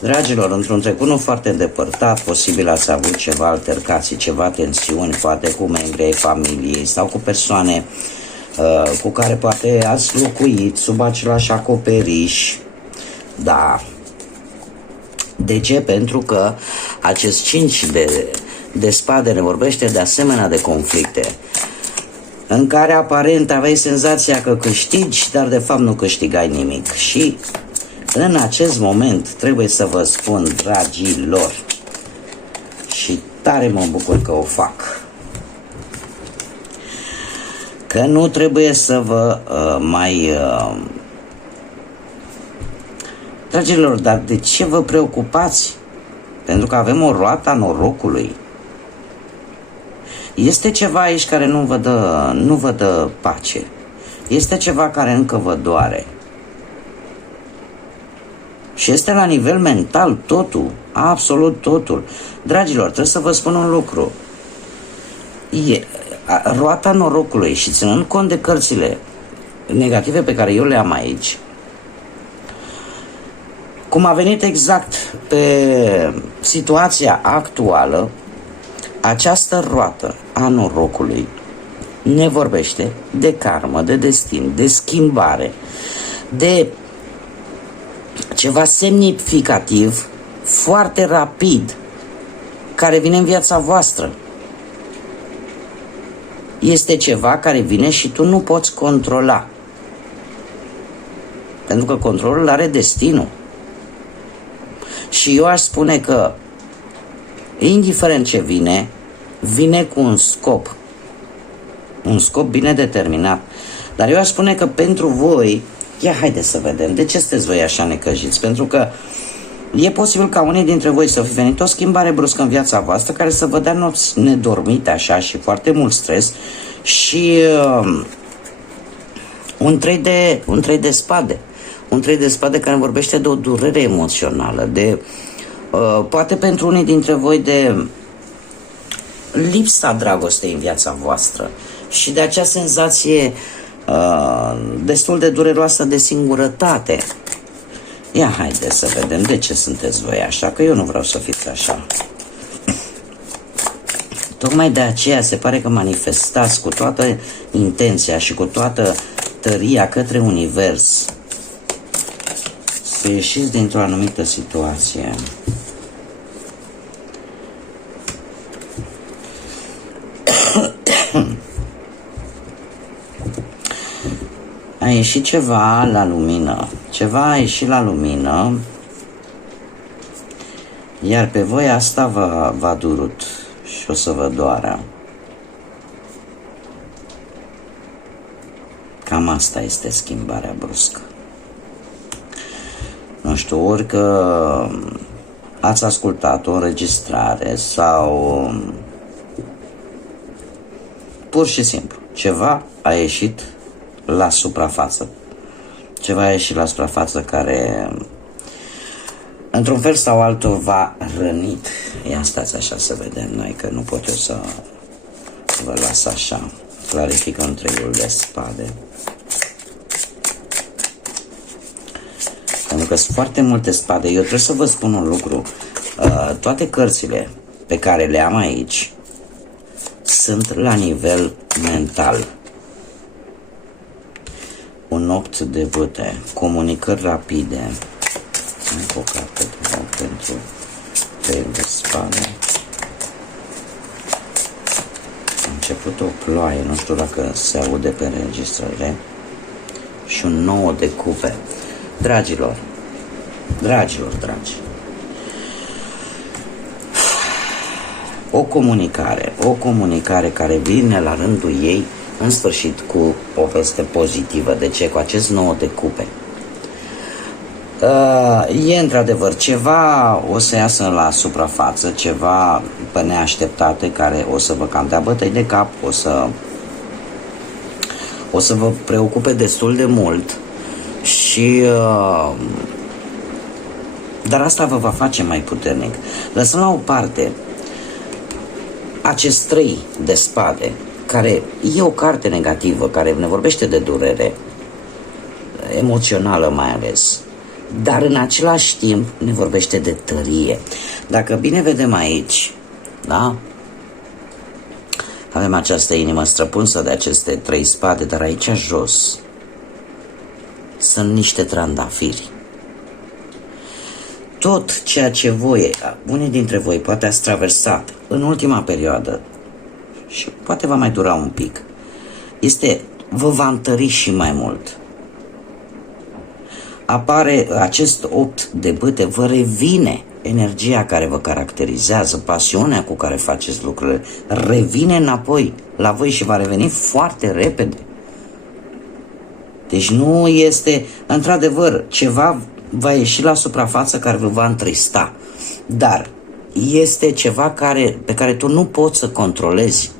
Dragilor, într-un trecut nu foarte îndepărtat, posibil ați avut ceva altercații, ceva tensiuni, poate cu membrii ai familiei sau cu persoane cu care poate ați locuit sub același acoperiș. Da. De ce? Pentru că acest 5 de spade ne vorbește de asemenea de conflicte în care aparent aveai senzația că câștigi, dar de fapt nu câștigai nimic. Și în acest moment trebuie să vă spun, dragilor, și tare mă bucur că o fac, că nu trebuie să vă Dragilor, dar de ce vă preocupați? Pentru că avem o roată a norocului. Este ceva aici care nu vă dă pace. Este ceva care încă vă doare. Și este la nivel mental totul, absolut totul. Dragilor, trebuie să vă spun un lucru. Roata norocului, și ținând cont de cărțile negative pe care eu le am aici, cum a venit exact pe situația actuală, această roată a norocului ne vorbește de karmă, de destin, de schimbare, de ceva semnificativ, foarte rapid, care vine în viața voastră. Este ceva care vine și tu nu poți controla. Pentru că controlul are destinul. Și eu aș spune că, indiferent ce vine, vine cu un scop. Un scop bine determinat. Dar eu aș spune că pentru voi, haideți să vedem, de ce sunteți voi așa necăjiți? Pentru că e posibil ca unii dintre voi să fi venit o schimbare bruscă în viața voastră care să vă dea nopți nedormite așa și foarte mult stres și un trei de spade. Un trei de spade care vorbește de o durere emoțională, de poate pentru unii dintre voi de lipsa dragostei în viața voastră și de acea senzație destul de dureroasă de singurătate. Haideți să vedem de ce sunteți voi așa, că eu nu vreau să fiți așa. Tocmai de aceea se pare că manifestați cu toată intenția și cu toată tăria către univers să ieșiți dintr-o anumită situație. A ieșit ceva la lumină. Ceva a ieșit la lumină, iar pe voi asta v-a durut și o să vă doară. Cam asta este schimbarea bruscă. Nu știu, ori că ați ascultat o înregistrare sau pur și simplu ceva a ieșit la suprafață. Ceva a ieșit la suprafață care într-un fel sau altul v-a rănit. Stați așa să vedem noi, că nu pot eu să vă las așa. Clarificăm treiul de spade. Pentru că sunt foarte multe spade. Eu trebuie să vă spun un lucru. Toate cărțile pe care le am aici sunt la nivel mental. Un 8 de bâte, comunicări rapide, încă o carte pentru trei de spade. A început o ploaie, nu știu dacă se aude pe înregistrare, și un 9 de cupe. Dragilor, dragi, o comunicare care vine la rândul ei în sfârșit cu o veste pozitivă. De ce? Cu acest 9 de cupe. E într-adevăr ceva o să iasă la suprafață, ceva pe neașteptate care o să vă cam dea bătăi de cap, o să vă preocupe destul de mult și dar asta vă va face mai puternic. Lăsăm la o parte acest 3 de spade, care e o carte negativă, care ne vorbește de durere emoțională mai ales, dar în același timp ne vorbește de tărie. Dacă bine vedem aici, da? Avem această inimă străpunsă de aceste 3 spade, dar aici jos sunt niște trandafiri. Tot ceea ce unii dintre voi poate ați traversat în ultima perioadă și poate va mai dura un pic, vă va întări și mai mult. Apare acest 8 de bâte, vă revine energia care vă caracterizează, pasiunea cu care faceți lucrurile, revine înapoi la voi și va reveni foarte repede. Deci nu este, într-adevăr, ceva va ieși la suprafață care vă va întrista, dar este ceva pe care tu nu poți să controlezi.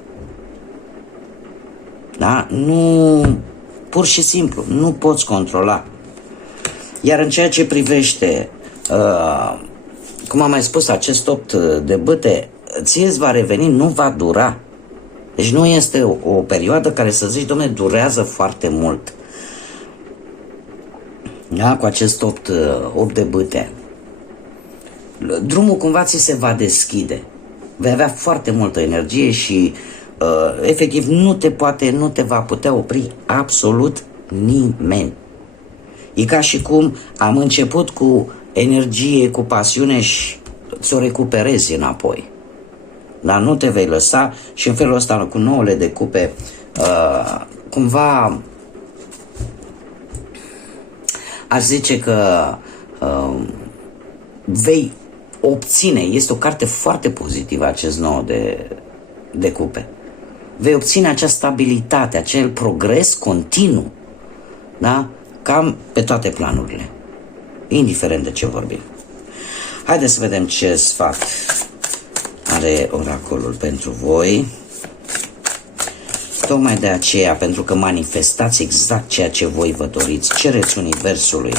Da? Nu, pur și simplu, nu poți controla. Iar în ceea ce privește, cum am mai spus, acest 8 de bâte, ție îți va reveni, nu va dura. Deci nu este o perioadă care să zici, dom'le, durează foarte mult. Da? Cu acest 8 de bâte, drumul cumva ți se va deschide. Vei avea foarte multă energie și efectiv nu te va putea opri absolut nimeni. E ca și cum am început cu energie, cu pasiune și ți-o recuperezi înapoi. Dar nu te vei lăsa și în felul ăsta, cu 9 de cupe, cumva aș zice că vei obține, este o carte foarte pozitivă acest 9 de cupe. Vei obține acea stabilitate, acel progres continuu, da? Cam pe toate planurile, indiferent de ce vorbim. Haideți să vedem ce sfat are oracolul pentru voi. Tocmai de aceea, pentru că manifestați exact ceea ce voi vă doriți, cereți Universului.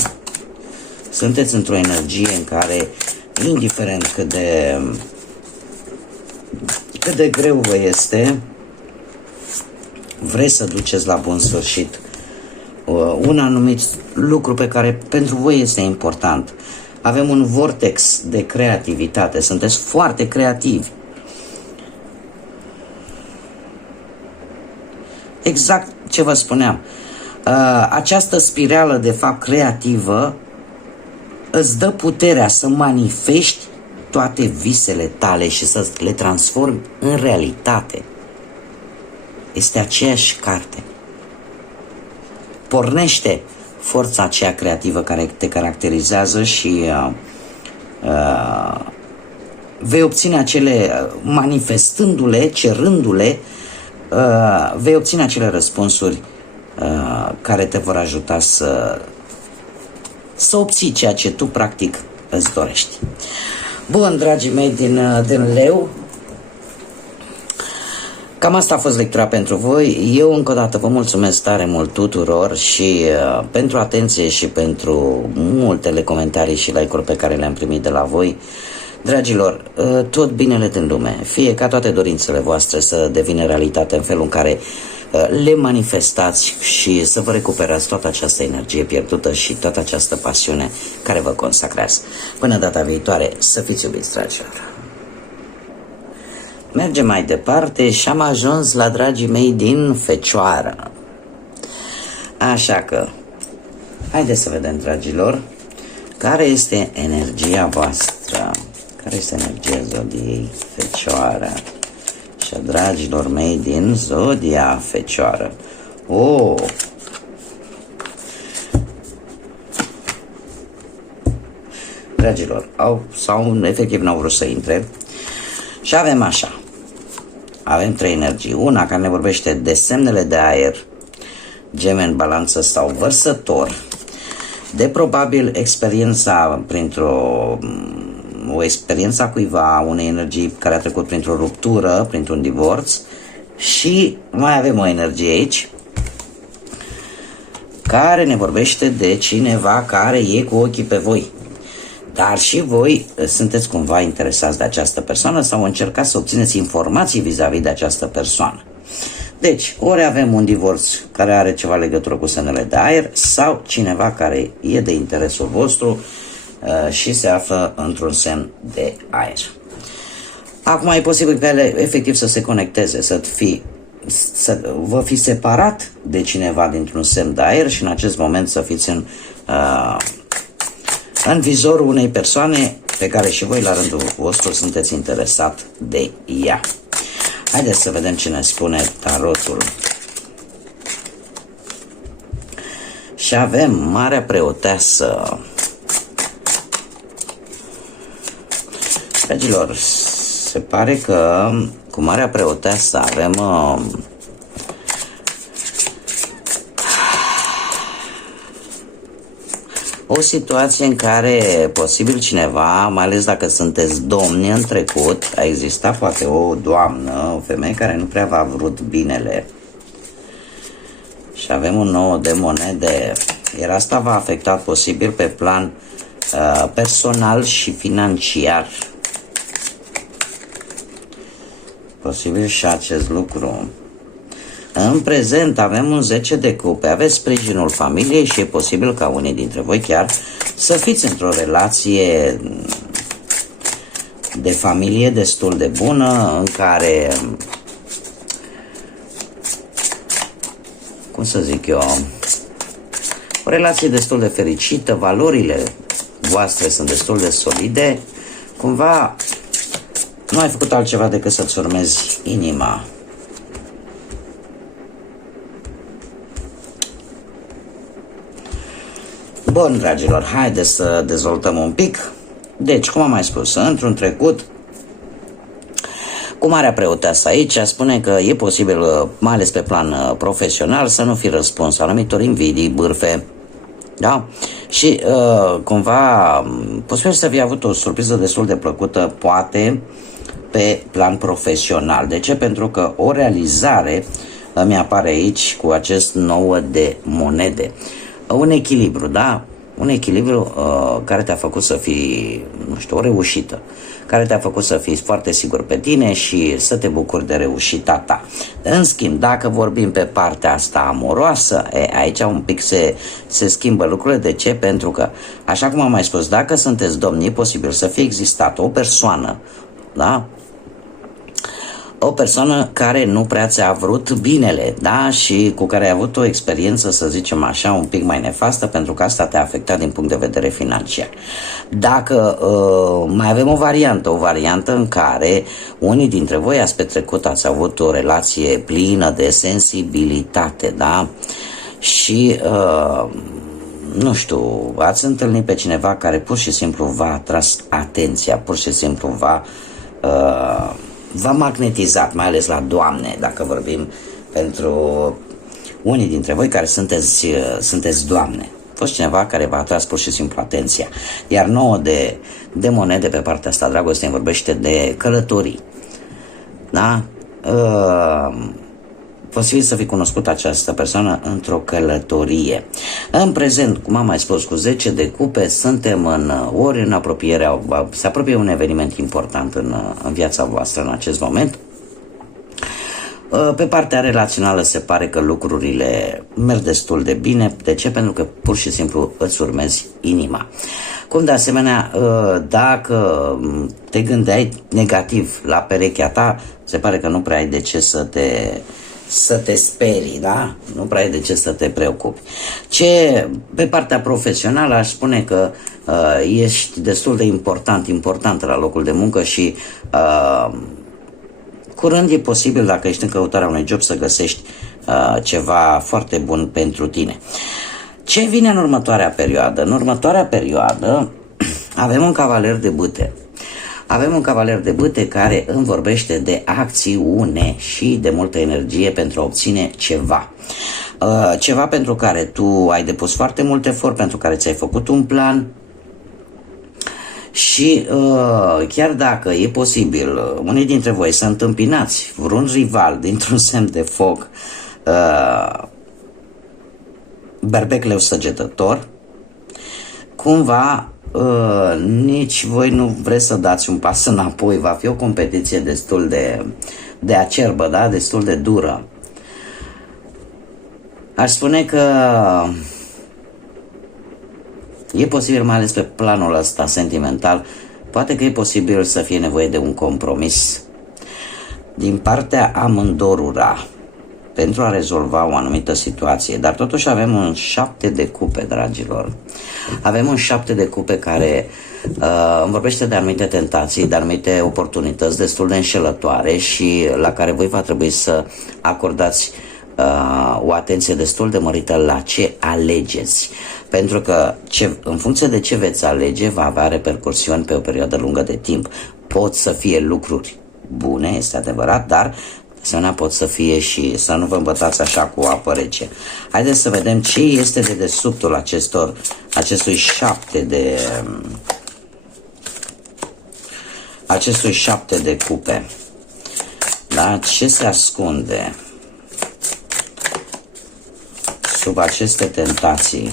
Sunteți într-o energie în care, indiferent cât de greu vă este, vreți să duceți la bun sfârșit un anumit lucru pe care pentru voi este important. Avem un vortex de creativitate, sunteți foarte creativi. Exact ce vă spuneam. Această spirală, de fapt, creativă îți dă puterea să manifesti toate visele tale și să le transformi în realitate. Este aceeași carte. Pornește forța aceea creativă care te caracterizează și vei obține manifestându-le, cerându-le, vei obține acele răspunsuri care te vor ajuta să obții ceea ce tu practic îți dorești. Bun, dragii mei din Leu, cam asta a fost lectura pentru voi. Eu încă o dată vă mulțumesc tare mult tuturor și pentru atenție și pentru multele comentarii și like-uri pe care le-am primit de la voi. Dragilor, tot binele din lume, fie ca toate dorințele voastre să devină realitate în felul în care le manifestați și să vă recuperați toată această energie pierdută și toată această pasiune care vă consacrați. Până data viitoare, să fiți iubiți, dragilor! Mergem mai departe și am ajuns la dragii mei din Fecioară. Așa că, haideți să vedem, dragilor, care este energia voastră, care este energia zodiei Fecioară și a dragilor mei din zodia Fecioară. Dragilor, efectiv n-au vrut să intre și avem așa. Avem trei energii. Una care ne vorbește de semnele de aer, Gemeni, Balanță sau Vărsător, de probabil experiența o experiență a cuiva, unei energii care a trecut printr-o ruptură, printr-un divorț, și mai avem o energie aici care ne vorbește de cineva care e cu ochii pe voi. Dar și voi sunteți cumva interesați de această persoană sau încercați să obțineți informații vis-a-vis de această persoană. Deci, ori avem un divorț care are ceva legătură cu semnele de aer sau cineva care e de interesul vostru și se află într-un semn de aer. Acum e posibil pe ele efectiv să se conecteze, să vă fi separat de cineva dintr-un semn de aer și în acest moment să fiți în vizorul unei persoane pe care și voi la rândul vostru sunteți interesat de ea. Haideți să vedem ce ne spune tarotul. Și avem Marea Preoteasă. Dragilor, se pare că cu Marea Preoteasă avem o situație în care posibil cineva, mai ales dacă sunteți domni în trecut, a existat poate o doamnă, o femeie care nu prea v-a vrut binele. Și avem un nou de monede, iar asta v-a afectat posibil pe plan personal și financiar. Posibil și acest lucru. În prezent avem un 10 de cupe, aveți sprijinul familiei și e posibil ca unii dintre voi chiar să fiți într-o relație de familie destul de bună, în care, cum să zic eu, o relație destul de fericită, valorile voastre sunt destul de solide, cumva nu ai făcut altceva decât să-ți urmezi inima. Bun, dragilor, haideți să dezvoltăm un pic. Deci, cum am mai spus, într-un trecut, cu Marea Preoteasă aici, spune că e posibil, mai ales pe plan profesional, să nu fi răspuns anumitor invidii, bârfe, da? Și cumva, posibil să fi avut o surpriză destul de plăcută, poate, pe plan profesional. De ce? Pentru că o realizare mi apare aici cu acest 9 de monede. Un echilibru, da? Un echilibru care te-a făcut să fii, nu știu, o reușită, care te-a făcut să fii foarte sigur pe tine și să te bucuri de reușita ta. În schimb, dacă vorbim pe partea asta amoroasă, aici un pic se schimbă lucrurile. De ce? Pentru că, așa cum am mai spus, dacă sunteți domni, e posibil să fie existat o persoană, da? O persoană care nu prea ți-a vrut binele, da? Și cu care ai avut o experiență, să zicem așa, un pic mai nefastă, pentru că asta te-a afectat din punct de vedere financiar. Dacă mai avem o variantă în care unii dintre voi ați petrecut, ați avut o relație plină de sensibilitate, da? Și nu știu, ați întâlnit pe cineva care pur și simplu v-a atras atenția, pur și simplu v-a magnetizat, mai ales la doamne, dacă vorbim pentru unii dintre voi care sunteți doamne. A fost cineva care v-a atras pur și simplu atenția. Iar 9 de monede pe partea asta, dragoste, îmi vorbește de călătorii. Da? posibil să fi cunoscut această persoană într-o călătorie. În prezent, cum am mai spus, cu 10 de cupe, suntem ori în apropiere, se apropie un eveniment important în viața voastră în acest moment. Pe partea relațională se pare că lucrurile merg destul de bine. De ce? Pentru că pur și simplu îți urmezi inima. Cum de asemenea, dacă te gândeai negativ la perechea ta, se pare că nu prea ai de ce să te sperii, da? Nu prea ai de ce să te preocupi. Pe partea profesională aș spune că ești destul de important la locul de muncă și curând e posibil, dacă ești în căutarea unui job, să găsești ceva foarte bun pentru tine. Ce vine în următoarea perioadă? În următoarea perioadă avem un cavaler de bâte. Avem un cavaler de bâte care îmi vorbește de acțiune și de multă energie pentru a obține ceva. Ceva pentru care tu ai depus foarte mult efort, pentru care ți-ai făcut un plan. Și chiar dacă e posibil unii dintre voi să întâmpinați vreun rival dintr-un semn de foc, berbec, leu, săgetător, cumva nici voi nu vreți să dați un pas înapoi. Va fi o competiție destul de acerbă, da? Destul de dură. Aș spune că e posibil, mai ales pe planul ăsta sentimental, poate că e posibil să fie nevoie de un compromis din partea amândorura pentru a rezolva o anumită situație. Dar totuși avem un 7 de cupe, dragilor. Avem un 7 de cupe care îmi vorbește de anumite tentații, de anumite oportunități destul de înșelătoare și la care voi va trebui să acordați o atenție destul de mărită la ce alegeți. Pentru că în funcție de ce veți alege, va avea repercursiuni pe o perioadă lungă de timp. Pot să fie lucruri bune, este adevărat, dar de asemenea pot să fie și să nu vă îmbătați așa cu apă rece. Haideți să vedem ce este de dedesubtul acestui 7 de cupe. Da? Ce se ascunde sub aceste tentații?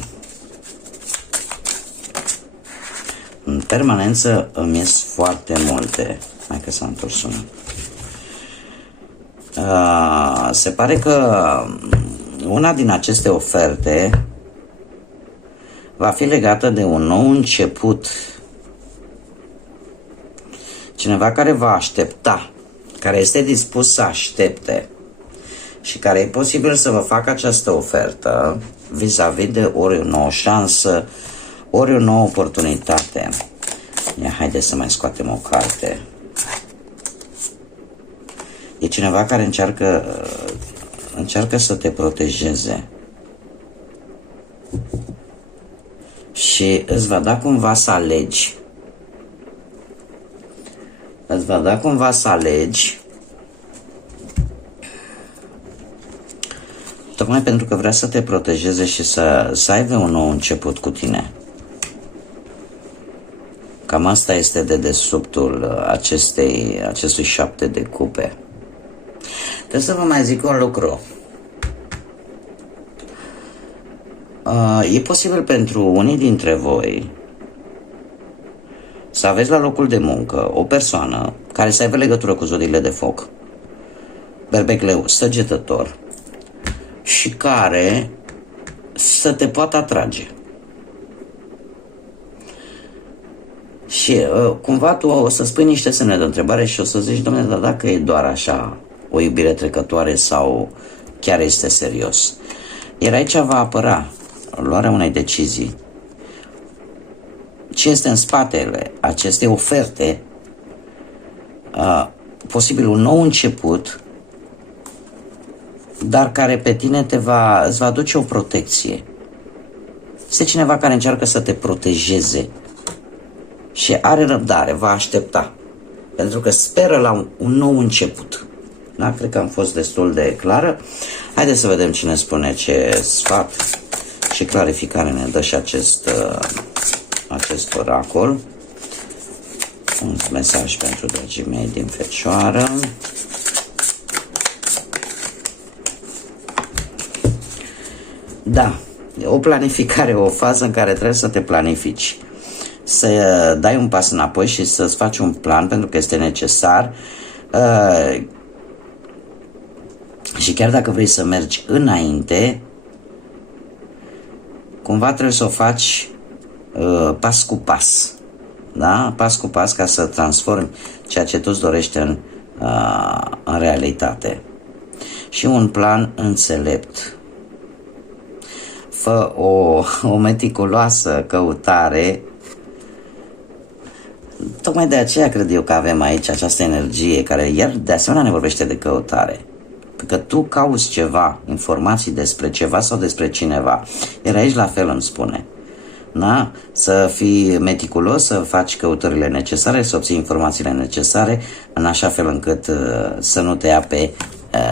În permanență îmi ies foarte multe. Hai că s-a întors una. Se pare că una din aceste oferte va fi legată de un nou început. Cineva care va aștepta, care este dispus să aștepte și care e posibil să vă facă această ofertă vis-a-vis de ori o nouă șansă, ori o nouă oportunitate. Ia, haideți să mai scoatem o carte. E cineva care încearcă să te protejeze și îți va da cumva să alegi. Îți va da cumva să alegi tocmai pentru că vrea să te protejeze și să aibă un nou început cu tine. Cam asta este dedesubtul acestui 7 de cupe. Trebuie să vă mai zic un lucru. E posibil pentru unii dintre voi să aveți la locul de muncă o persoană care să aibă legătură cu zodiile de foc, berbec, leu, săgetător, și care să te poată atrage. Și cumva tu o să spui niște semne de întrebare și o să zici, dom'le, dar dacă e doar așa o iubire trecătoare sau chiar este serios? Iar aici va apăra luarea unei decizii. Ce este în spatele acestei oferte? Posibil un nou început, dar care pe tine îți va aduce o protecție. Este cineva care încearcă să te protejeze și are răbdare, va aștepta, pentru că speră la un nou început. Da? Cred că am fost destul de clară. Haideți să vedem cine spune ce sfat și clarificare ne dă și acest oracol. Un mesaj pentru dragii mei din Fecioară. Da, o planificare, o fază în care trebuie să te planifici, să dai un pas înapoi și să-ți faci un plan, pentru că este necesar. Și chiar dacă vrei să mergi înainte, cumva trebuie să o faci pas cu pas. Da? Pas cu pas, ca să transformi ceea ce tu îți dorești în realitate. Și un plan înțelept. Fă o meticuloasă căutare. Tocmai de aceea cred eu că avem aici această energie care iar de asemenea ne vorbește de căutare. Că tu cauți ceva, informații despre ceva sau despre cineva. Iar aici la fel îmi spune. Da? Să fii meticulos, să faci căutările necesare, să obții informațiile necesare, în așa fel încât să nu te ia pe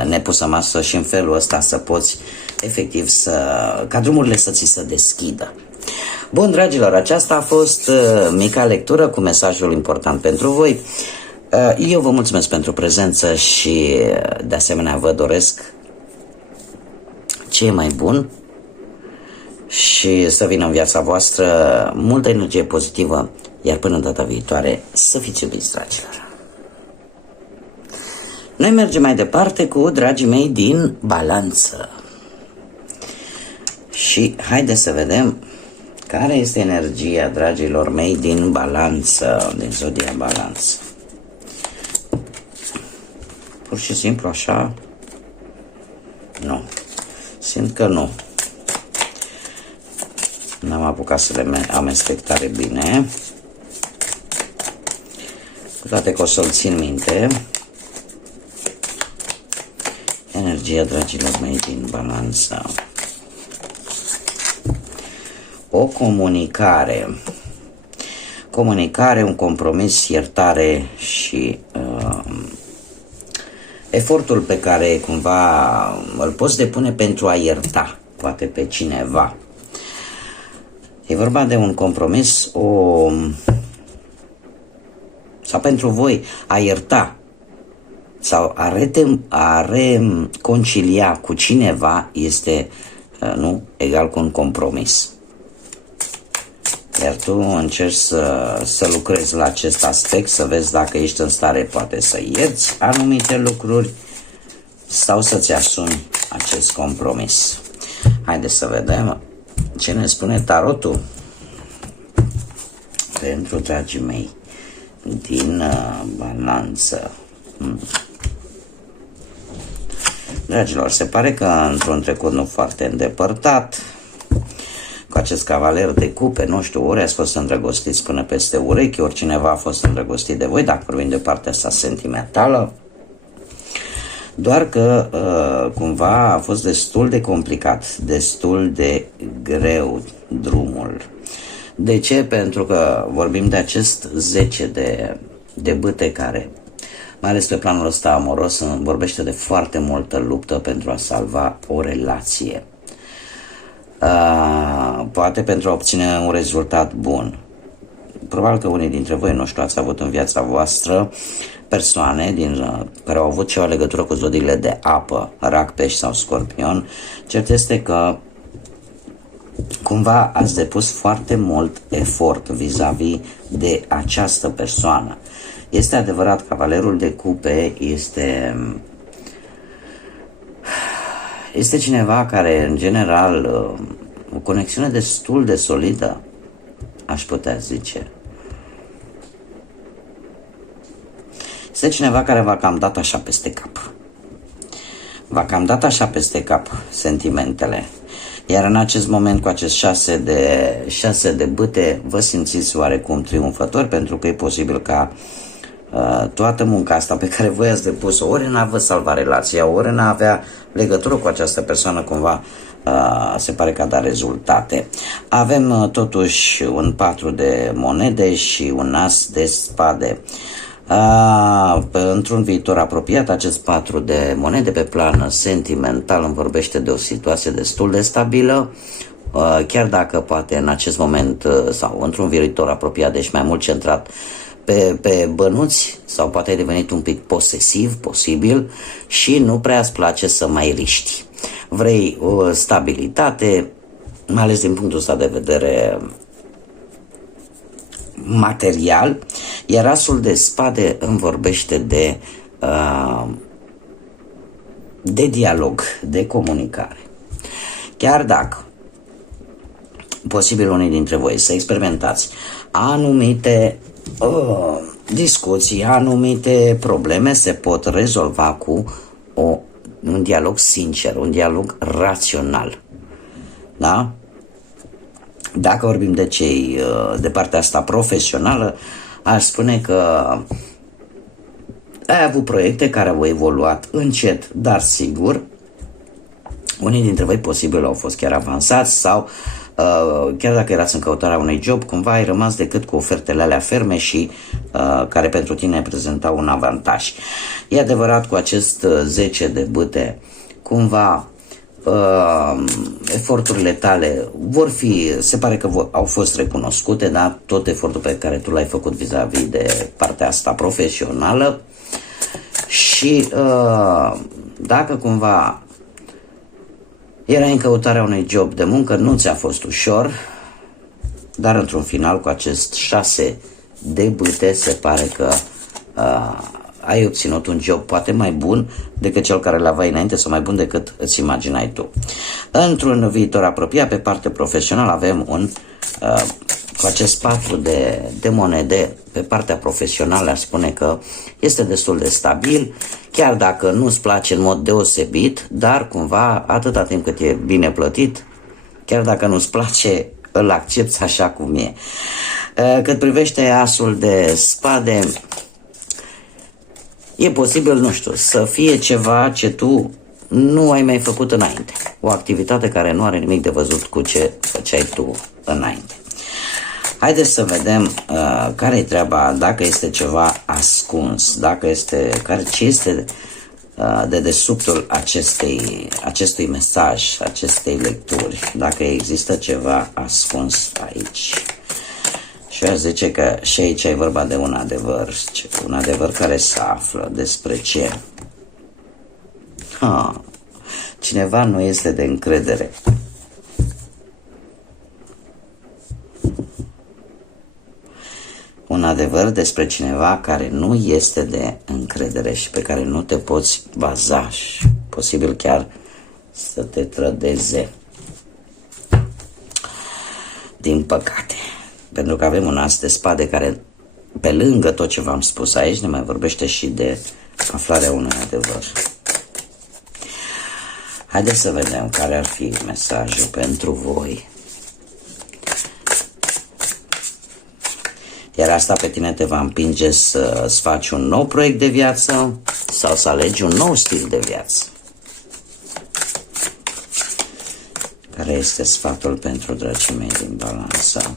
nepusă masă și în felul ăsta să poți efectiv ca drumurile să ți se deschidă. Bun, dragilor, aceasta a fost mica lectură cu mesajul important pentru voi. Eu vă mulțumesc pentru prezență și de asemenea vă doresc ce e mai bun și să vină în viața voastră multă energie pozitivă, iar până data viitoare să fiți iubiți, dragilor. Noi mergem mai departe cu dragii mei din Balanță. Și haideți să vedem care este energia dragilor mei din Balanță, din zodia Balanță. Pur și simplu așa? Nu. Simt că nu. N-am apucat să le amestec tare bine. Cu toate că o să-l țin minte. Energia dragilor mei din Balanță. O comunicare. Comunicare, un compromis, iertare și efortul pe care cumva îl poți depune pentru a ierta, poate pe cineva. E vorba de un compromis, sau pentru voi a ierta sau a reconcilia cu cineva este nu egal cu un compromis. Iar tu încerci să lucrezi la acest aspect, să vezi dacă ești în stare poate să ierți anumite lucruri sau să-ți asumi acest compromis. Haideți să vedem ce ne spune tarotul pentru dragii mei din Balanță. Dragilor, se pare că într-un trecut nu foarte îndepărtat, cu acest cavaler de cupe, nu știu, ori ați fost îndrăgostiți până peste urechi, ori cineva a fost îndrăgostit de voi, dacă vorbim de partea asta sentimentală, doar că cumva a fost destul de complicat, destul de greu drumul. De ce? Pentru că vorbim de acest 10 de bâte care, mai ales pe planul ăsta amoros, vorbește de foarte multă luptă pentru a salva o relație. Poate pentru a obține un rezultat bun. Probabil că unii dintre voi, nu știu, ați avut în viața voastră persoane care au avut ceva legătură cu zodiile de apă, rac, pești sau scorpion. Cert este că cumva ați depus foarte mult efort vis-a-vis de această persoană. Este adevărat, cavalerul de cupe este cineva care, în general, o conexiune destul de solidă, aș putea zice. Este cineva care v-a cam dat așa peste cap. V-a cam dat așa peste cap sentimentele. Iar în acest moment, cu acest 6 de bâte, vă simțiți oarecum triumfători, pentru că e posibil ca toată munca asta pe care voi ați depus-o, ori în a vă salva relația, ori în a avea legătură cu această persoană, cumva se pare că a dat rezultate. Avem totuși un 4 de monede și un as de spade. Într-un viitor apropiat, acest 4 de monede pe plan sentimental îmi vorbește de o situație destul de stabilă, chiar dacă poate în acest moment sau într-un viitor apropiat, deci mai mult centrat pe bănuți, sau poate ai devenit un pic posesiv, posibil, și nu prea îți place să mai riști. vrei o stabilitate, mai ales din punctul ăsta de vedere material, iar asul de spade îmi vorbește de dialog, de comunicare. Chiar dacă posibil unii dintre voi să experimentați anumite discuții, anumite probleme, se pot rezolva cu un dialog sincer, un dialog rațional. Da? Dacă vorbim de cei de partea asta profesională, aș spune că ai avut proiecte care au evoluat încet, dar sigur. Unii dintre voi posibil au fost chiar avansați sau chiar dacă erați în căutarea unui job, cumva ai rămas decât cu ofertele alea ferme și care pentru tine prezentau un avantaj. E adevărat, cu acest 10 de bâte, cumva eforturile tale vor fi, se pare că au fost recunoscute, da? Tot efortul pe care tu l-ai făcut vis-a-vis de partea asta profesională și dacă cumva erai în căutarea unui job de muncă, nu ți-a fost ușor, dar într-un final cu acest 6 de bâte se pare că ai obținut un job poate mai bun decât cel care l-aveai înainte sau mai bun decât îți imaginai tu. Într-un viitor apropiat, pe parte profesională, avem cu acest 4 de monede, pe partea profesională aș spune că este destul de stabil, chiar dacă nu-ți place în mod deosebit, dar cumva atâta timp cât e bine plătit, chiar dacă nu-ți place, îl accepți așa cum e. Cât privește asul de spade, e posibil, nu știu, să fie ceva ce tu nu ai mai făcut înainte. O activitate care nu are nimic de văzut cu ce făceai tu înainte. Haideți să vedem care e treaba, dacă este ceva ascuns, dacă este, ce este de dedesubtul acestui mesaj, acestei lecturi, dacă există ceva ascuns aici. Și aș zice că și aici e vorba de un adevăr care se află despre ce? Cineva nu este de încredere. Un adevăr despre cineva care nu este de încredere și pe care nu te poți baza și posibil chiar să te trădeze. Din păcate. Pentru că avem un as de spade care, pe lângă tot ce v-am spus aici, ne mai vorbește și de aflarea unui adevăr. Haideți să vedem care ar fi mesajul pentru voi. Iar asta pe tine te va împinge să-ți faci un nou proiect de viață sau să alegi un nou stil de viață. Care este sfatul pentru dragii mei din balanță?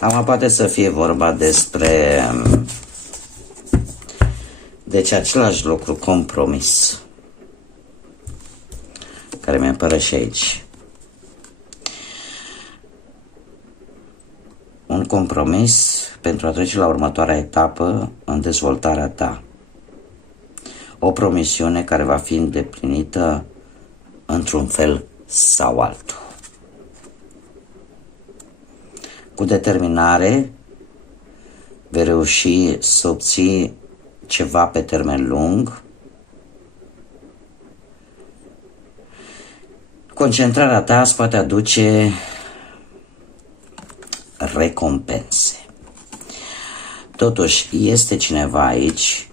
Acum poate să fie vorba despre deci același lucru, compromis, care mi-apare și aici. Un compromis pentru a trece la următoarea etapă în dezvoltarea ta. O promisiune care va fi îndeplinită într-un fel sau altul. Cu determinare vei reuși să obții ceva pe termen lung. Concentrarea ta îți poate aduce recompense. Totuși, este cineva aici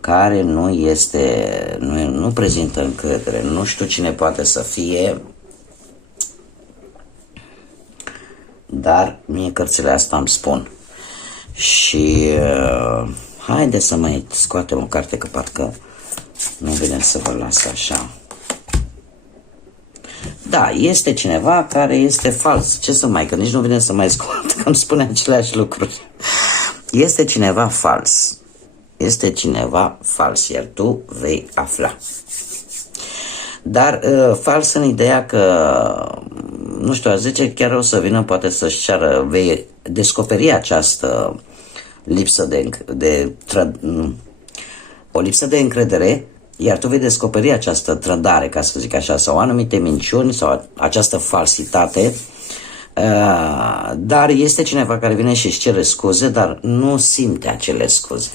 care nu prezintă încredere. Nu știu cine poate să fie, dar mie cărțile astea îmi spun. Și haide să mai scoatem o carte, că parcă nu vedem să vă las așa. Da, este cineva care este fals. Ce să mai, că nici nu vine să mai scot, că îmi spune aceleași lucruri. Este cineva fals. Este cineva fals, iar tu vei afla. Dar fals în ideea că, nu știu, a zice chiar o să vină, poate să-și ceară, vei descoperi această lipsă o lipsă de încredere, iar tu vei descoperi această trădare, ca să zic așa, sau anumite minciuni sau această falsitate, dar este cineva care vine și își cere scuze, dar nu simte acele scuze.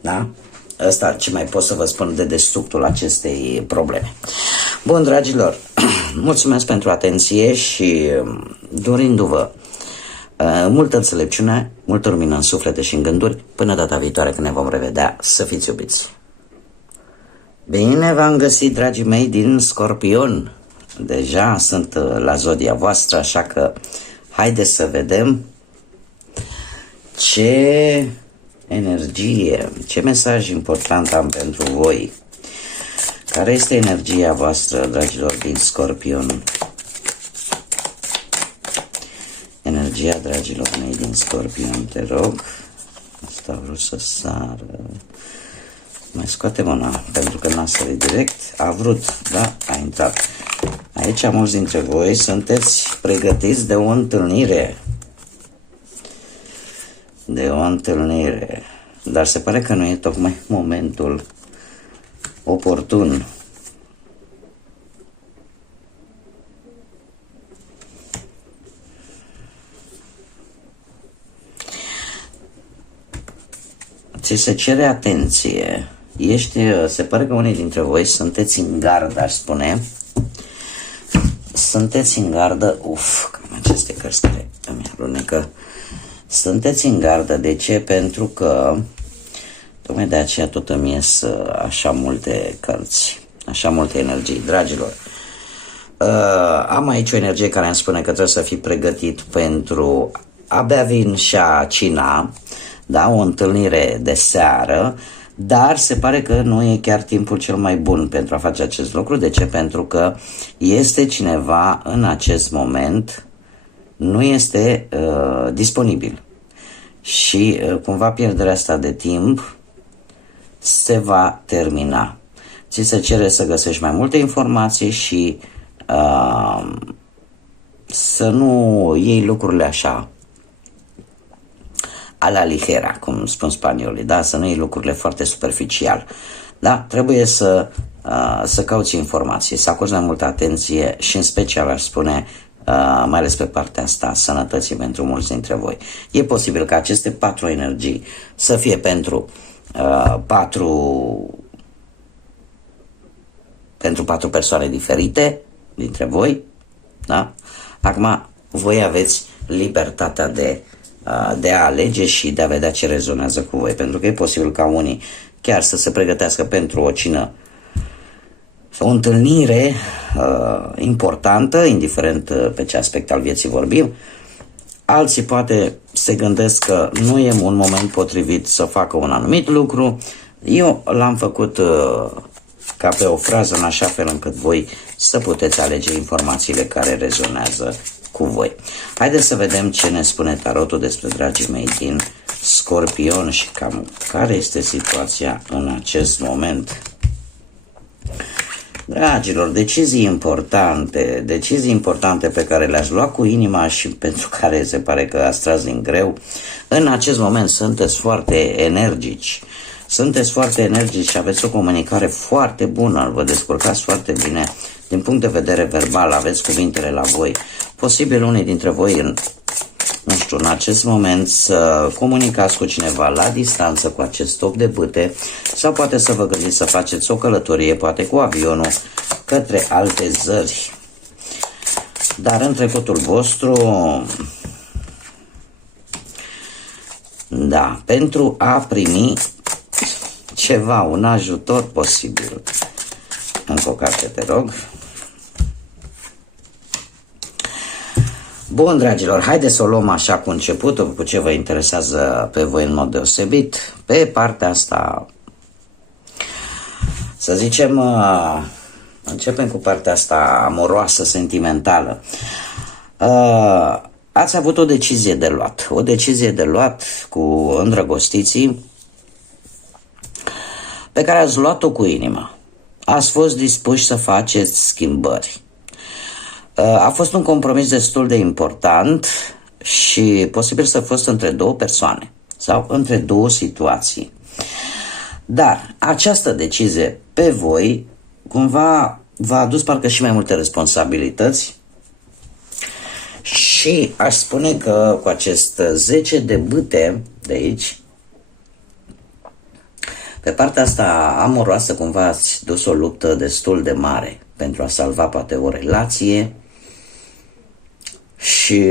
Da? Asta ce mai pot să vă spun de desuctul acestei probleme. Bun, dragilor, mulțumesc pentru atenție și dorindu-vă multă înțelepciune, multă lumină în suflete și în gânduri, până data viitoare când ne vom revedea, să fiți iubiți. Bine v-am găsit, dragii mei, din Scorpion. Deja sunt la zodia voastră, așa că haideți să vedem ce energie, ce mesaj important am pentru voi. Care este energia voastră, dragilor, din Scorpion? Energia, dragilor mei, din Scorpion, te rog. Asta a vrut să sară. Mai scoate mâna, pentru că n-a sărit direct. A vrut, da? A intrat. Aici mulți dintre voi sunteți pregătiți de o întâlnire. De o întâlnire. Dar se pare că nu e tocmai momentul oportun. Ți se cere atenție. Se pare că unii dintre voi sunteți în gardă, aș spune. Sunteți în gardă, cam aceste cărți care îmi alunecă. Sunteți în gardă, de ce? Pentru că tocmai de aceea tot îmi ies așa multe cărți, așa multe energii, dragilor. Am aici o energie care îmi spune că trebuie să fii pregătit pentru abia vin și a cina, da, o întâlnire de seară, dar se pare că nu e chiar timpul cel mai bun pentru a face acest lucru. De ce? Pentru că este cineva în acest moment, nu este disponibil. Și cumva pierderea asta de timp se va termina. Ți se cere să găsești mai multe informații și să nu iei lucrurile așa a la ligera, cum spun spaniolii, da? Să nu iei lucrurile foarte superficial. Da? Trebuie să cauți informații, să acorzi mai multă atenție și în special aș spune mai ales pe partea asta sănătății pentru mulți dintre voi. E posibil ca aceste 4 energii să fie pentru 4 persoane diferite dintre voi, da? Acum voi aveți libertatea de a alege și de a vedea ce rezonează cu voi, pentru că e posibil ca unii chiar să se pregătească pentru o cină, o întâlnire importantă, indiferent pe ce aspect al vieții vorbim. Alții poate se gândesc că nu e un moment potrivit să facă un anumit lucru. Eu l-am făcut ca pe o frază în așa fel încât voi să puteți alege informațiile care rezonează cu voi. Haideți să vedem ce ne spune tarotul despre dragii mei din Scorpion și cam care este situația în acest moment. Dragilor, decizii importante pe care le-ați luat cu inima și pentru care se pare că ați tras din greu. În acest moment sunteți foarte energici. Și aveți o comunicare foarte bună, vă descurcați foarte bine din punct de vedere verbal, aveți cuvintele la voi. Posibil unii dintre voi în acest moment să comunicați cu cineva la distanță cu acest top de bâte sau poate să vă gândiți să faceți o călătorie, poate cu avionul, către alte zări. Dar în trecutul vostru, da, pentru a primi ceva, un ajutor posibil. Încă o carte, te rog. Bun, dragilor, haideți să o luăm așa cu începutul, cu ce vă interesează pe voi în mod deosebit. Pe partea asta, să zicem, începem cu partea asta amoroasă, sentimentală. Ați avut o decizie de luat cu îndrăgostiții pe care ați luat-o cu inima. Ați fost dispuși să faceți schimbări. A fost un compromis destul de important și posibil să fost între 2 persoane. sau între două situații. Dar această decizie pe voi cumva v-a adus parcă și mai multe responsabilități și aș spune că cu acest 10 de bâte de aici, pe partea asta amoroasă cumva ați dus o luptă destul de mare pentru a salva poate o relație și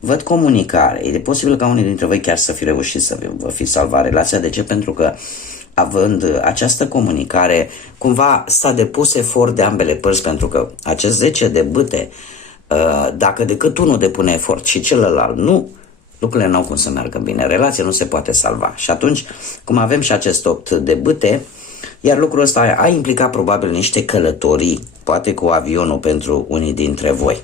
văd comunicare. E posibil ca unii dintre voi chiar să fi reușit să vă fi salvat relația. De ce? Pentru că având această comunicare, cumva s-a depus efort de ambele părți, pentru că acest 10 de bâte, dacă decât unul depune efort și celălalt nu, lucrurile n-au cum să meargă bine. Relația nu se poate salva. Și atunci, cum avem și acest 8 de bâte, iar lucrul ăsta a implicat probabil niște călătorii, poate cu avionul pentru unii dintre voi,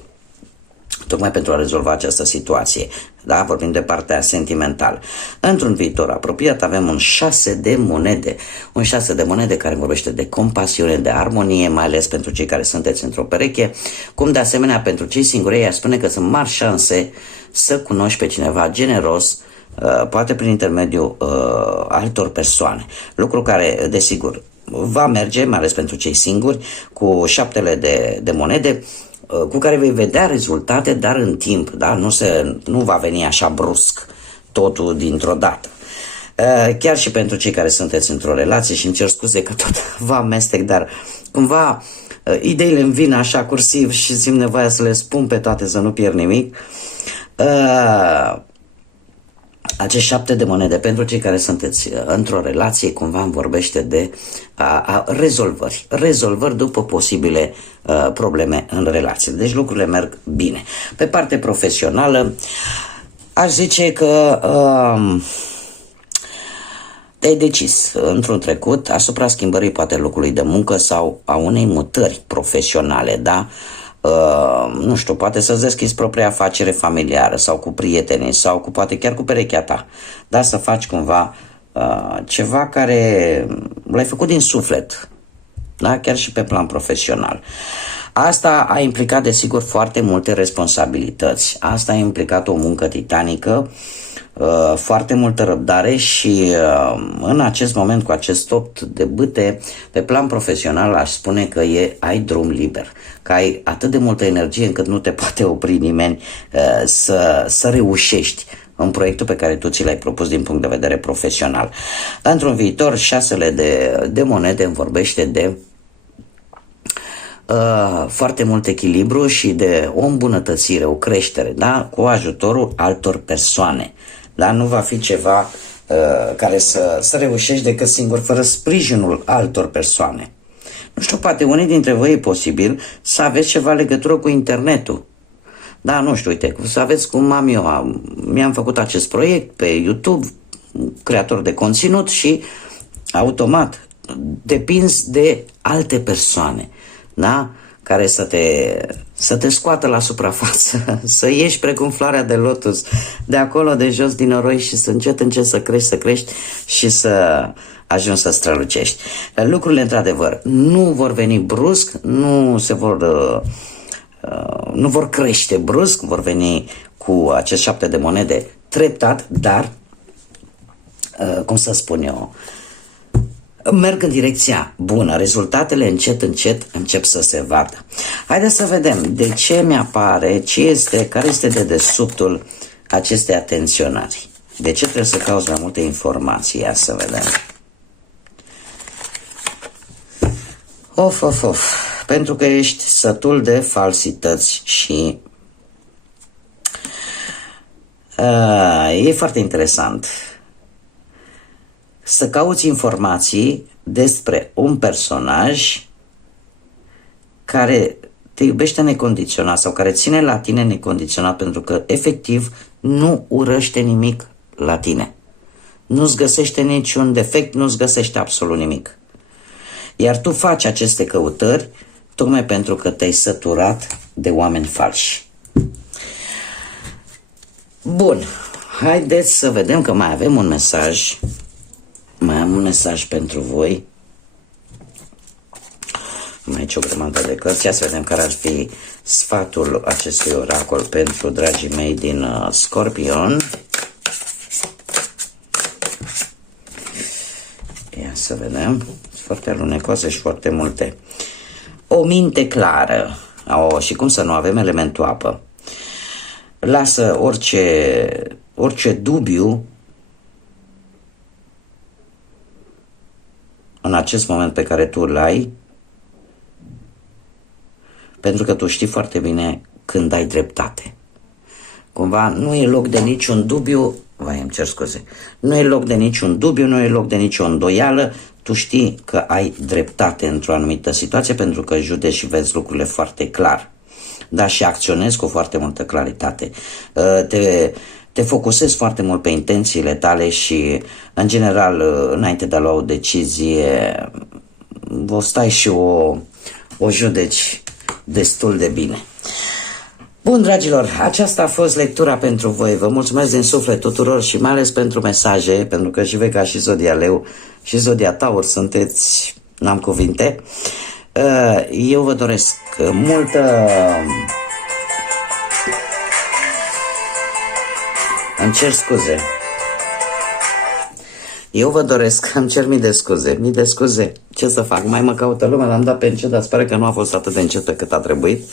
tocmai pentru a rezolva această situație. Da? Vorbim de partea sentimentală. Într-un viitor apropiat avem un 6 de monede. Un 6 de monede care vorbește de compasiune, de armonie, mai ales pentru cei care sunteți într-o pereche, cum de asemenea pentru cei singuri ea spune că sunt mari șanse să cunoști pe cineva generos, poate prin intermediul altor persoane. Lucru care, desigur, va merge, mai ales pentru cei singuri, cu 7 de monede, cu care vei vedea rezultate, dar în timp, da? Nu va veni așa brusc totul dintr-o dată. Chiar și pentru cei care sunteți într-o relație, și îmi cer scuze că tot vă amestec, dar cumva ideile îmi vin așa cursiv și simt nevoia să le spun pe toate, să nu pierd nimic. Acești 7 de monede pentru cei care sunteți într-o relație cumva îmi vorbește de rezolvări după posibile probleme în relație. Deci lucrurile merg bine. Pe parte profesională aș zice că te-ai decis într-un trecut asupra schimbării poate locului de muncă sau a unei mutări profesionale, da? Nu știu, poate să-ți deschizi propria afacere familiară sau cu prietenii sau poate chiar cu perechea ta, da? Să faci cumva ceva care l-ai făcut din suflet, da? Chiar și pe plan profesional. Asta a implicat desigur foarte multe responsabilități, asta a implicat o muncă titanică, foarte multă răbdare și în acest moment cu acest 8 de bâte pe plan profesional aș spune că ai drum liber, că ai atât de multă energie încât nu te poate opri nimeni să reușești în proiectul pe care tu ți l-ai propus din punct de vedere profesional. Într-un viitor 6 de monede îmi vorbește de foarte mult echilibru și de o îmbunătățire, o creștere, da? Cu ajutorul altor persoane. Da? Nu va fi ceva care să reușești decât singur, fără sprijinul altor persoane. Nu știu, poate unii dintre voi e posibil să aveți ceva legătură cu internetul. Da, nu știu, uite, să aveți cum am eu, mi-am făcut acest proiect pe YouTube, creator de conținut și automat depinzi de alte persoane, da? Care să te scoată la suprafață, să ieși precum floarea de lotus de acolo de jos din noroi și să încet să crești și să ajungi să strălucești. Lucrurile într-adevăr nu vor veni brusc, nu vor crește brusc, vor veni cu acest 7 de monede treptat, dar cum să spun eu, merg în direcția bună, rezultatele încet încep să se vadă. Haideți să vedem de ce mi-apare, care este dedesubtul acestei atenționări. De ce trebuie să cauți mai multe informații? Ia să vedem. Of. Pentru că ești sătul de falsități și e foarte interesant să cauți informații despre un personaj care te iubește necondiționat sau care ține la tine necondiționat, pentru că efectiv nu urăște nimic la tine. Nu-ți găsește niciun defect, nu-ți găsește absolut nimic. Iar tu faci aceste căutări tocmai pentru că te-ai săturat de oameni falși. Bun, haideți să vedem că mai avem un mesaj. Mai am un mesaj pentru voi. Mai aici o grămadă de cărți. Ia să vedem care ar fi sfatul acestui oracol pentru dragii mei din Scorpion. Ia să vedem. Sunt foarte alunecoase și foarte multe. O minte clară. Și cum să nu avem elementul apă. Lasă orice dubiu în acest moment pe care tu îl ai, pentru că tu știi foarte bine când ai dreptate. Cumva nu e loc de niciun dubiu, îmi cer scuze, nu e loc de niciun dubiu, nu e loc de nicio îndoială, tu știi că ai dreptate într-o anumită situație pentru că judeci și vezi lucrurile foarte clar. Da, și acționezi cu foarte multă claritate. Te focusezi foarte mult pe intențiile tale și, în general, înainte de a lua o decizie, o stai și o judeci destul de bine. Bun, dragilor, aceasta a fost lectura pentru voi. Vă mulțumesc din suflet tuturor și mai ales pentru mesaje, pentru că și Vega și Zodia Leu și Zodia Taur sunteți, n-am cuvinte. Eu vă doresc multă... Îmi cer scuze. Eu vă doresc, îmi cer mii de scuze. Ce să fac? Mai mă caută lumea, l-am dat pe încet, dar sper că nu a fost atât de încet pe cât a trebuit.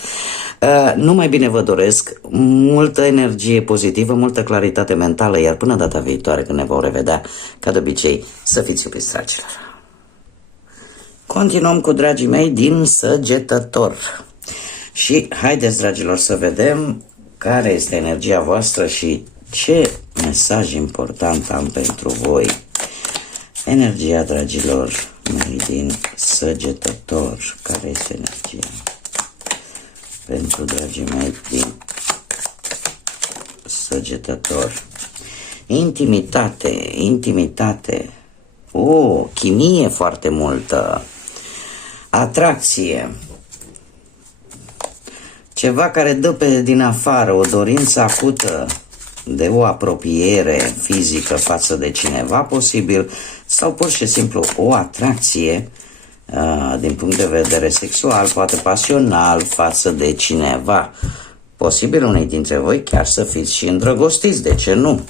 Numai bine vă doresc multă energie pozitivă, multă claritate mentală, iar până data viitoare când ne vom revedea, ca de obicei, să fiți iubiți, dragilor. Continuăm cu dragii mei din Săgetător. Și haideți, dragilor, să vedem care este energia voastră și ce mesaj important am pentru voi. Energia, dragilor mei din Săgetător. Care este energia pentru dragii mei din Săgetător? Intimitate. Chimie foarte multă. Atracție. Ceva care dă pe din afară, o dorință acută de o apropiere fizică față de cineva posibil, sau pur și simplu o atracție din punct de vedere sexual, poate pasional, față de cineva. Posibil unii dintre voi chiar să fiți și îndrăgostiți, de ce nu?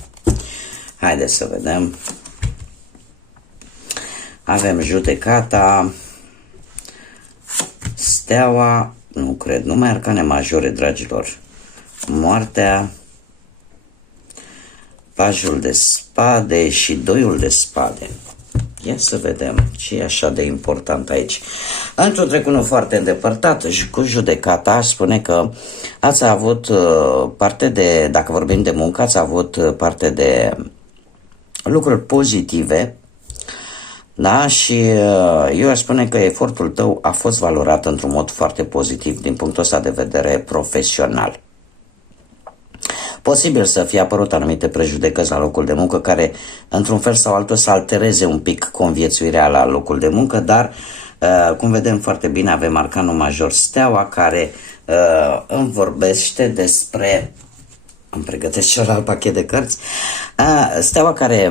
Haideți să vedem. Avem judecata, steaua, nu cred, numai arcane majore, dragilor. Moartea, pajul de spade și doiul de spade. Ia să vedem ce e așa de important aici. Într-un trecut foarte îndepărtat și cu judecata, aș spune că ați avut parte de, dacă vorbim de muncă, ați avut parte de lucruri pozitive. Da? Și eu aș spune că efortul tău a fost valorat într-un mod foarte pozitiv din punctul ăsta de vedere profesional. Posibil să fie apărut anumite prejudecăți la locul de muncă care, într-un fel sau altul, să altereze un pic conviețuirea la locul de muncă, dar, cum vedem foarte bine, avem arcanul major steaua care îmi vorbește despre... Îmi pregătesc celălalt pachet de cărți. Steaua care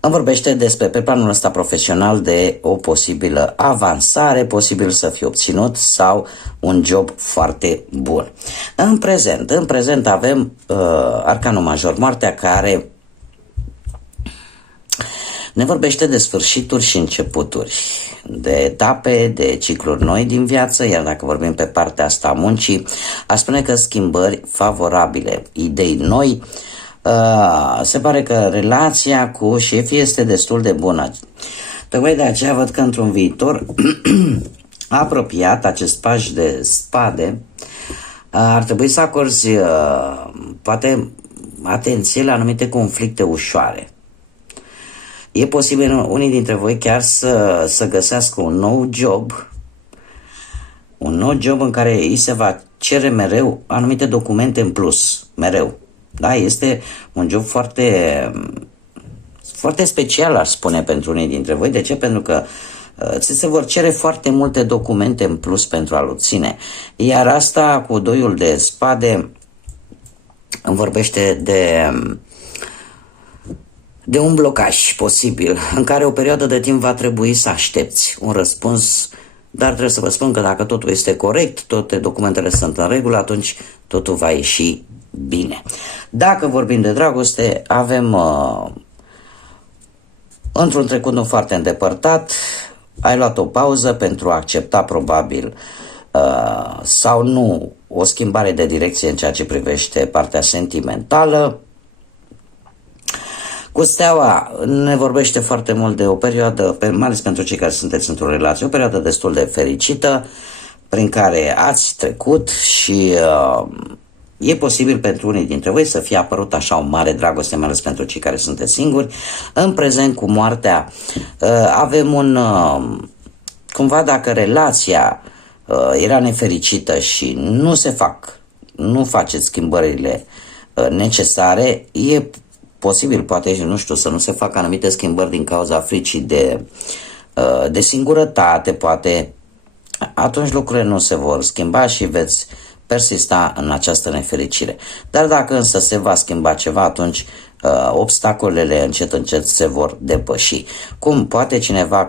îmi vorbește despre, pe planul ăsta profesional, de o posibilă avansare, posibil să fie obținut sau un job foarte bun. În prezent avem arcanul major moartea care ne vorbește de sfârșituri și începuturi, de etape, de cicluri noi din viață, iar dacă vorbim pe partea asta a muncii, aș spune că schimbări favorabile, idei noi. Se pare că relația cu șefii este destul de bună. Tocmai de aceea văd că într-un viitor apropiat, acest paj de spade, ar trebui să acorzi poate atenție la anumite conflicte ușoare. E posibil unii dintre voi chiar să găsească un nou job în care îi se va cere mereu anumite documente în plus, mereu. Da, este un job foarte, foarte special, aș spune, pentru unii dintre voi. De ce? Pentru că ți se vor cere foarte multe documente în plus pentru a-l obține. Iar asta cu doiul de spade îmi vorbește de un blocaj posibil, în care o perioadă de timp va trebui să aștepți un răspuns dar trebuie să vă spun că dacă totul este corect, toate documentele sunt în regulă, atunci totul va ieși bine. Dacă vorbim de dragoste, avem într-un trecut nu foarte îndepărtat, ai luat o pauză pentru a accepta probabil sau nu o schimbare de direcție în ceea ce privește partea sentimentală. Cu Steaua ne vorbește foarte mult de o perioadă, mai ales pentru cei care sunteți într-o relație, o perioadă destul de fericită prin care ați trecut și e posibil pentru unii dintre voi să fie apărut așa o mare dragoste, mai ales pentru cei care sunteți singuri. În prezent, cu moartea, avem cumva dacă relația era nefericită și nu faceți schimbările necesare, e posibil, poate, nu știu, să nu se facă anumite schimbări din cauza fricii de singurătate, poate, atunci lucrurile nu se vor schimba și veți persista în această nefericire. Dar dacă însă se va schimba ceva, atunci obstacolele încet se vor depăși. Cum poate cineva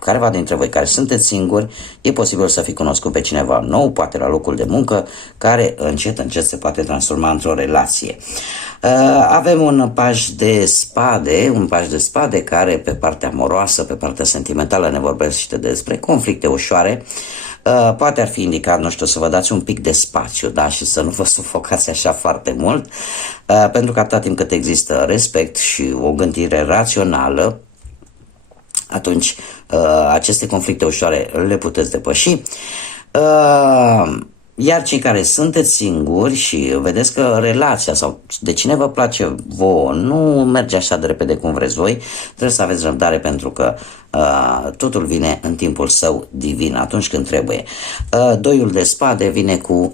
careva dintre voi care sunteți singuri, e posibil să fi cunoscut pe cineva nou, poate la locul de muncă, care încet se poate transforma într-o relație. Avem un paj de spade care pe partea amoroasă, pe partea sentimentală ne vorbește despre conflicte ușoare. Poate ar fi indicat, nu știu, să vă dați un pic de spațiu, da, și să nu vă sufocați așa foarte mult, pentru că atâta timp cât există respect și o gândire rațională, atunci aceste conflicte ușoare le puteți depăși. Iar cei care sunteți singuri și vedeți că relația sau de cine vă place vouă nu merge așa de repede cum vreți voi, trebuie să aveți răbdare, pentru că totul vine în timpul său divin, atunci când trebuie. Doiul de spade vine cu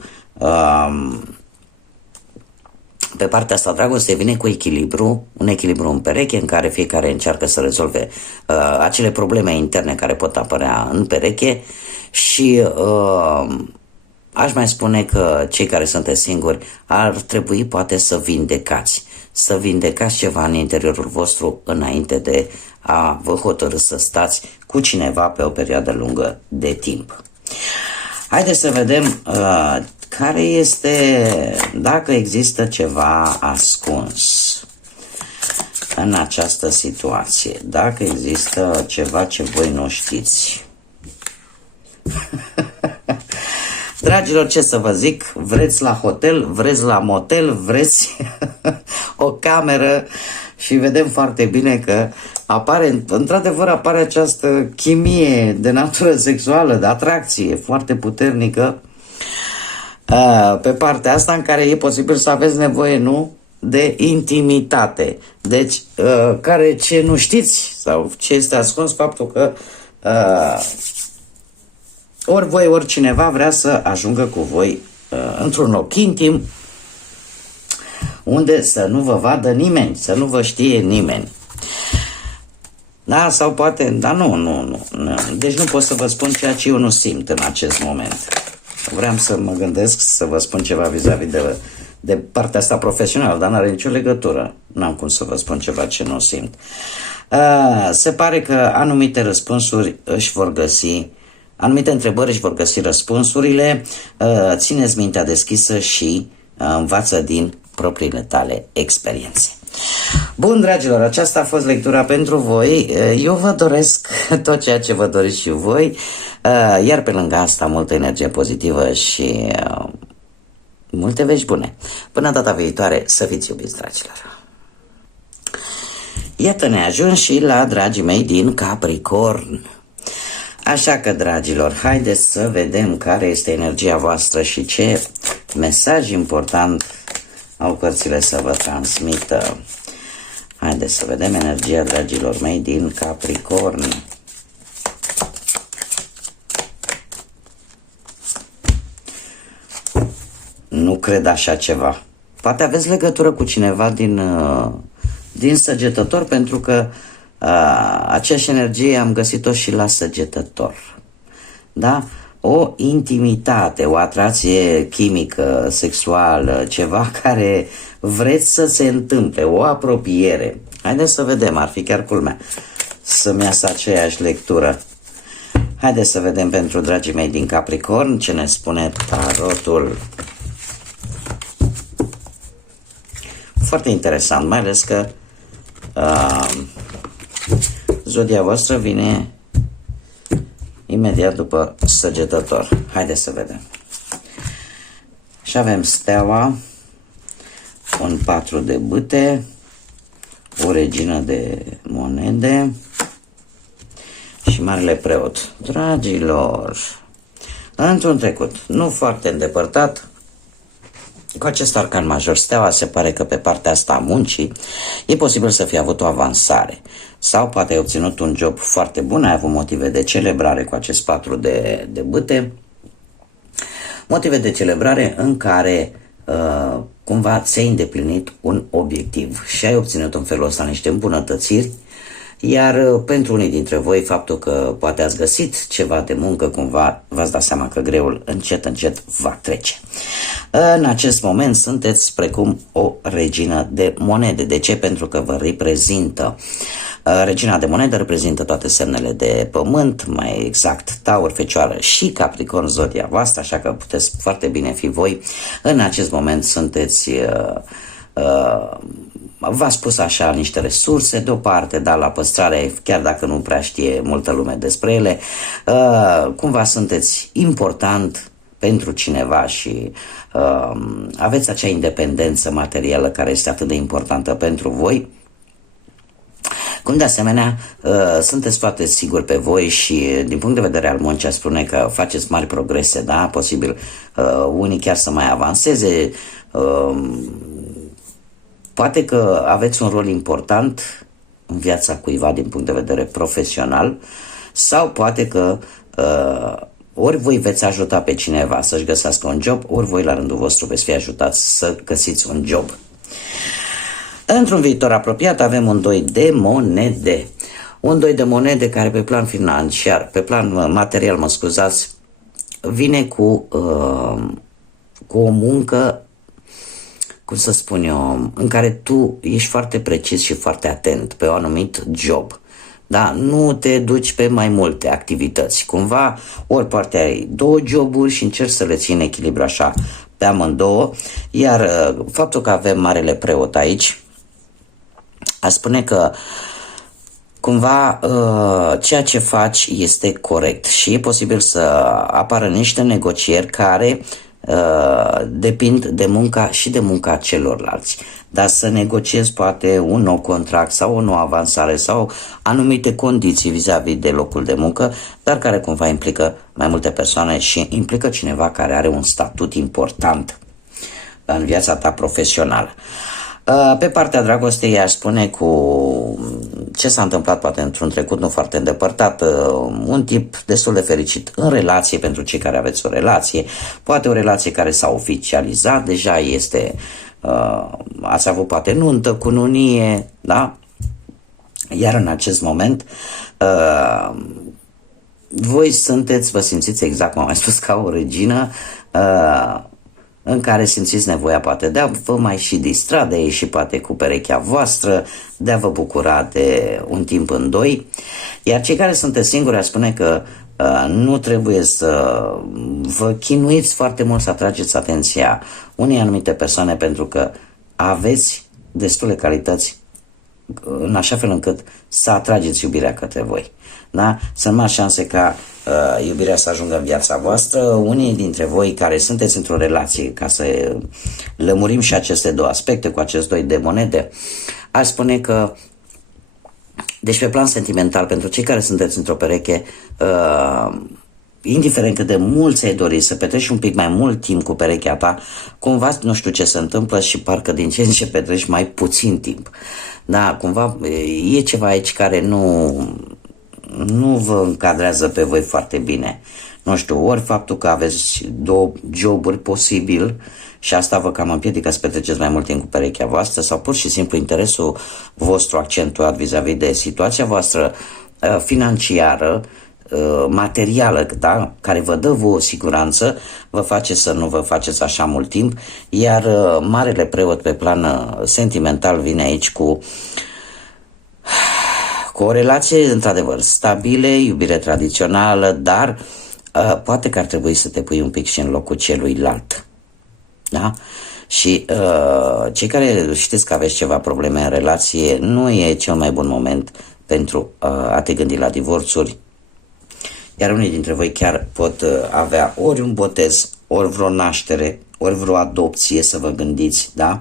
pe partea asta dragoste, vine cu un echilibru în pereche în care fiecare încearcă să rezolve acele probleme interne care pot apărea în pereche și aș mai spune că cei care sunteți singuri ar trebui poate să vindecați ceva în interiorul vostru înainte de a vă hotărî să stați cu cineva pe o perioadă lungă de timp. Haideți să vedem care este, dacă există ceva ascuns în această situație, dacă există ceva ce voi nu știți. Dragilor, ce să vă zic, vreți la hotel, vreți la motel, vreți o cameră și vedem foarte bine că într-adevăr apare această chimie de natură sexuală, de atracție foarte puternică pe partea asta în care e posibil să aveți nevoie, nu? De intimitate. Deci, ce nu știți sau ce este ascuns, faptul că ori voi, ori cineva vrea să ajungă cu voi într-un loc intim unde să nu vă vadă nimeni, să nu vă știe nimeni. Da, sau poate, dar nu. Deci nu pot să vă spun ceea ce eu nu simt în acest moment. Vreau să mă gândesc să vă spun ceva vis-a-vis de partea asta profesională, dar n-are nicio legătură. N-am cum să vă spun ceva ce nu simt. Se pare că anumite răspunsuri anumite întrebări își vor găsi răspunsurile. Țineți mintea deschisă și învață din propriile tale experiențe. Bun, dragilor, aceasta a fost lectura pentru voi. Eu vă doresc tot ceea ce vă doriți și voi, iar pe lângă asta multă energie pozitivă și multe vești bune. Până data viitoare, să fiți iubiți, dragilor. Iată, ne ajung și la dragii mei din Capricorn. Așa că, dragilor, haideți să vedem care este energia voastră și ce mesaj important au cărțile să vă transmită. Haideți să vedem energia, dragilor mei, din Capricorn. Nu cred așa ceva. Poate aveți legătură cu cineva din Săgetător, pentru că aceeași energie am găsit-o și la Săgetător. Da? O intimitate, o atracție chimică, sexuală, ceva care vreți să se întâmple, o apropiere. Haideți să vedem, ar fi chiar culmea să-mi iasă aceeași lectură. Haideți să vedem pentru dragii mei din Capricorn ce ne spune tarotul. Foarte interesant, mai ales că zodia voastră vine imediat după Săgetător. Haideți să vedem. Și avem steaua, un 4 de bâte, o regină de monede și marele preot. Dragilor, într-un trecut, nu foarte îndepărtat, cu acest arcan major, steaua, se pare că pe partea asta a muncii e posibil să fie avut o avansare sau poate ai obținut un job foarte bun, ai avut motive de celebrare cu acest 4 de bâte, motive de celebrare în care cumva ți-ai îndeplinit un obiectiv și ai obținut în felul ăsta niște îmbunătățiri. Iar pentru unii dintre voi, faptul că poate ați găsit ceva de muncă, cumva v-ați dat seama că greul încet, încet va trece. În acest moment sunteți precum o regină de monede. De ce? Pentru că vă reprezintă. Regina de monede reprezintă toate semnele de pământ, mai exact Taur, Fecioară și Capricorn, zodia voastră, așa că puteți foarte bine fi voi. În acest moment sunteți... v-ați pus așa niște resurse deoparte, dar la păstrare, chiar dacă nu prea știe multă lume despre ele, cumva sunteți important pentru cineva și aveți acea independență materială care este atât de importantă pentru voi. Cum de asemenea sunteți foarte siguri pe voi și din punct de vedere al muncii spune că faceți mari progrese, da? Posibil unii chiar să mai avanseze, poate că aveți un rol important în viața cuiva din punct de vedere profesional sau poate că ori voi veți ajuta pe cineva să-și găsească un job, ori voi la rândul vostru veți fi ajutați să găsiți un job. Într-un viitor apropiat avem un 2 de monede. Un 2 de monede care pe plan financiar, pe plan material, mă scuzați, vine cu o muncă, cum să spun eu, în care tu ești foarte precis și foarte atent pe un anumit job. Da? Nu te duci pe mai multe activități. Cumva, ori poate ai 2 joburi și încerci să le ții în echilibru așa pe amândouă, iar faptul că avem marele preot aici, a spune că cumva ceea ce faci este corect și e posibil să apară niște negocieri care depind de munca și de munca celorlalți. Dar să negociezi poate un nou contract sau o nouă avansare sau anumite condiții vis-a-vis de locul de muncă, dar care cumva implică mai multe persoane și implică cineva care are un statut important în viața ta profesională. Pe partea dragostei aș spune cu ce s-a întâmplat poate într-un trecut nu foarte îndepărtat, un tip destul de fericit în relație pentru cei care aveți o relație, poate o relație care s-a oficializat, deja este, ați avut poate nuntă, cununie, da? Iar în acest moment voi sunteți, vă simțiți exact cum am mai spus, ca o regină, în care simțiți nevoia poate de a vă mai și distra, de a ieși poate cu perechea voastră, de a vă bucura de un timp în doi. Iar cei care sunteți singuri ar spune că nu trebuie să vă chinuiți foarte mult să atrageți atenția unei anumite persoane, pentru că aveți destule calități în așa fel încât să atrageți iubirea către voi. Da? Sunt mari șanse ca iubirea să ajungă în viața voastră. Unii dintre voi care sunteți într-o relație, ca să lămurim și aceste două aspecte cu acest 2 de monede, aș spune că, deci pe plan sentimental, pentru cei care sunteți într-o pereche, indiferent cât de mult ți-ai dori să petreci un pic mai mult timp cu perechea ta, cumva nu știu ce se întâmplă și parcă din ce în ce petreci mai puțin timp. Da, cumva e ceva aici care nu vă încadrează pe voi foarte bine. Nu știu, ori faptul că aveți 2 joburi posibil și asta vă cam împiedică să petreceți mai mult timp cu perechea voastră, sau pur și simplu interesul vostru accentuat vis-a-vis de situația voastră financiară, materială, da? Care vă dă vouă siguranță, vă face să nu vă faceți așa mult timp, iar marele preot pe plan sentimental vine aici cu cu o relație, într-adevăr, stabile, iubire tradițională, dar poate că ar trebui să te pui un pic și în locul celuilalt. Da? Și cei care știți că aveți ceva probleme în relație, nu e cel mai bun moment pentru a te gândi la divorțuri. Iar unii dintre voi chiar pot avea ori un botez, ori vreo naștere, ori vreo adopție, să vă gândiți, da?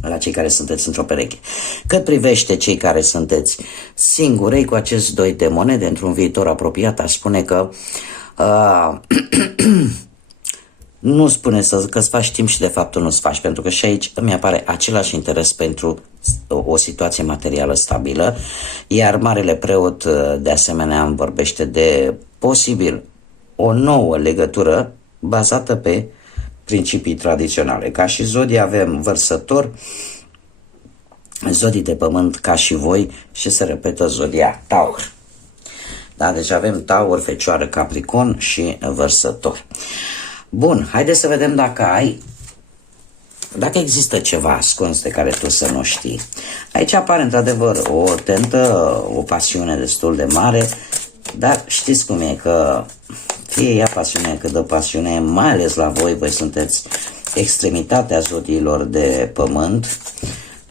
La cei care sunteți într-o pereche. Cât privește cei care sunteți singurei cu acest doi de monede într-un viitor apropiat, aș spune că nu spune că-ți faci timp și de fapt nu-ți faci, pentru că și aici îmi apare același interes pentru o situație materială stabilă, iar Marele Preot de asemenea îmi vorbește de posibil o nouă legătură bazată pe principii tradiționale. Ca și zodii avem Vărsător, zodii de pământ ca și voi și se repetă zodia Taur. Da, deci avem Taur, Fecioară, Capricorn și Vărsător. Bun, haideți să vedem dacă există ceva ascuns de care tu să nu știi. Aici apare într-adevăr o tentă, o pasiune destul de mare, dar știți cum e, că fie ea pasiune cât de pasiune, mai ales la voi, voi sunteți extremitatea zodiilor de pământ,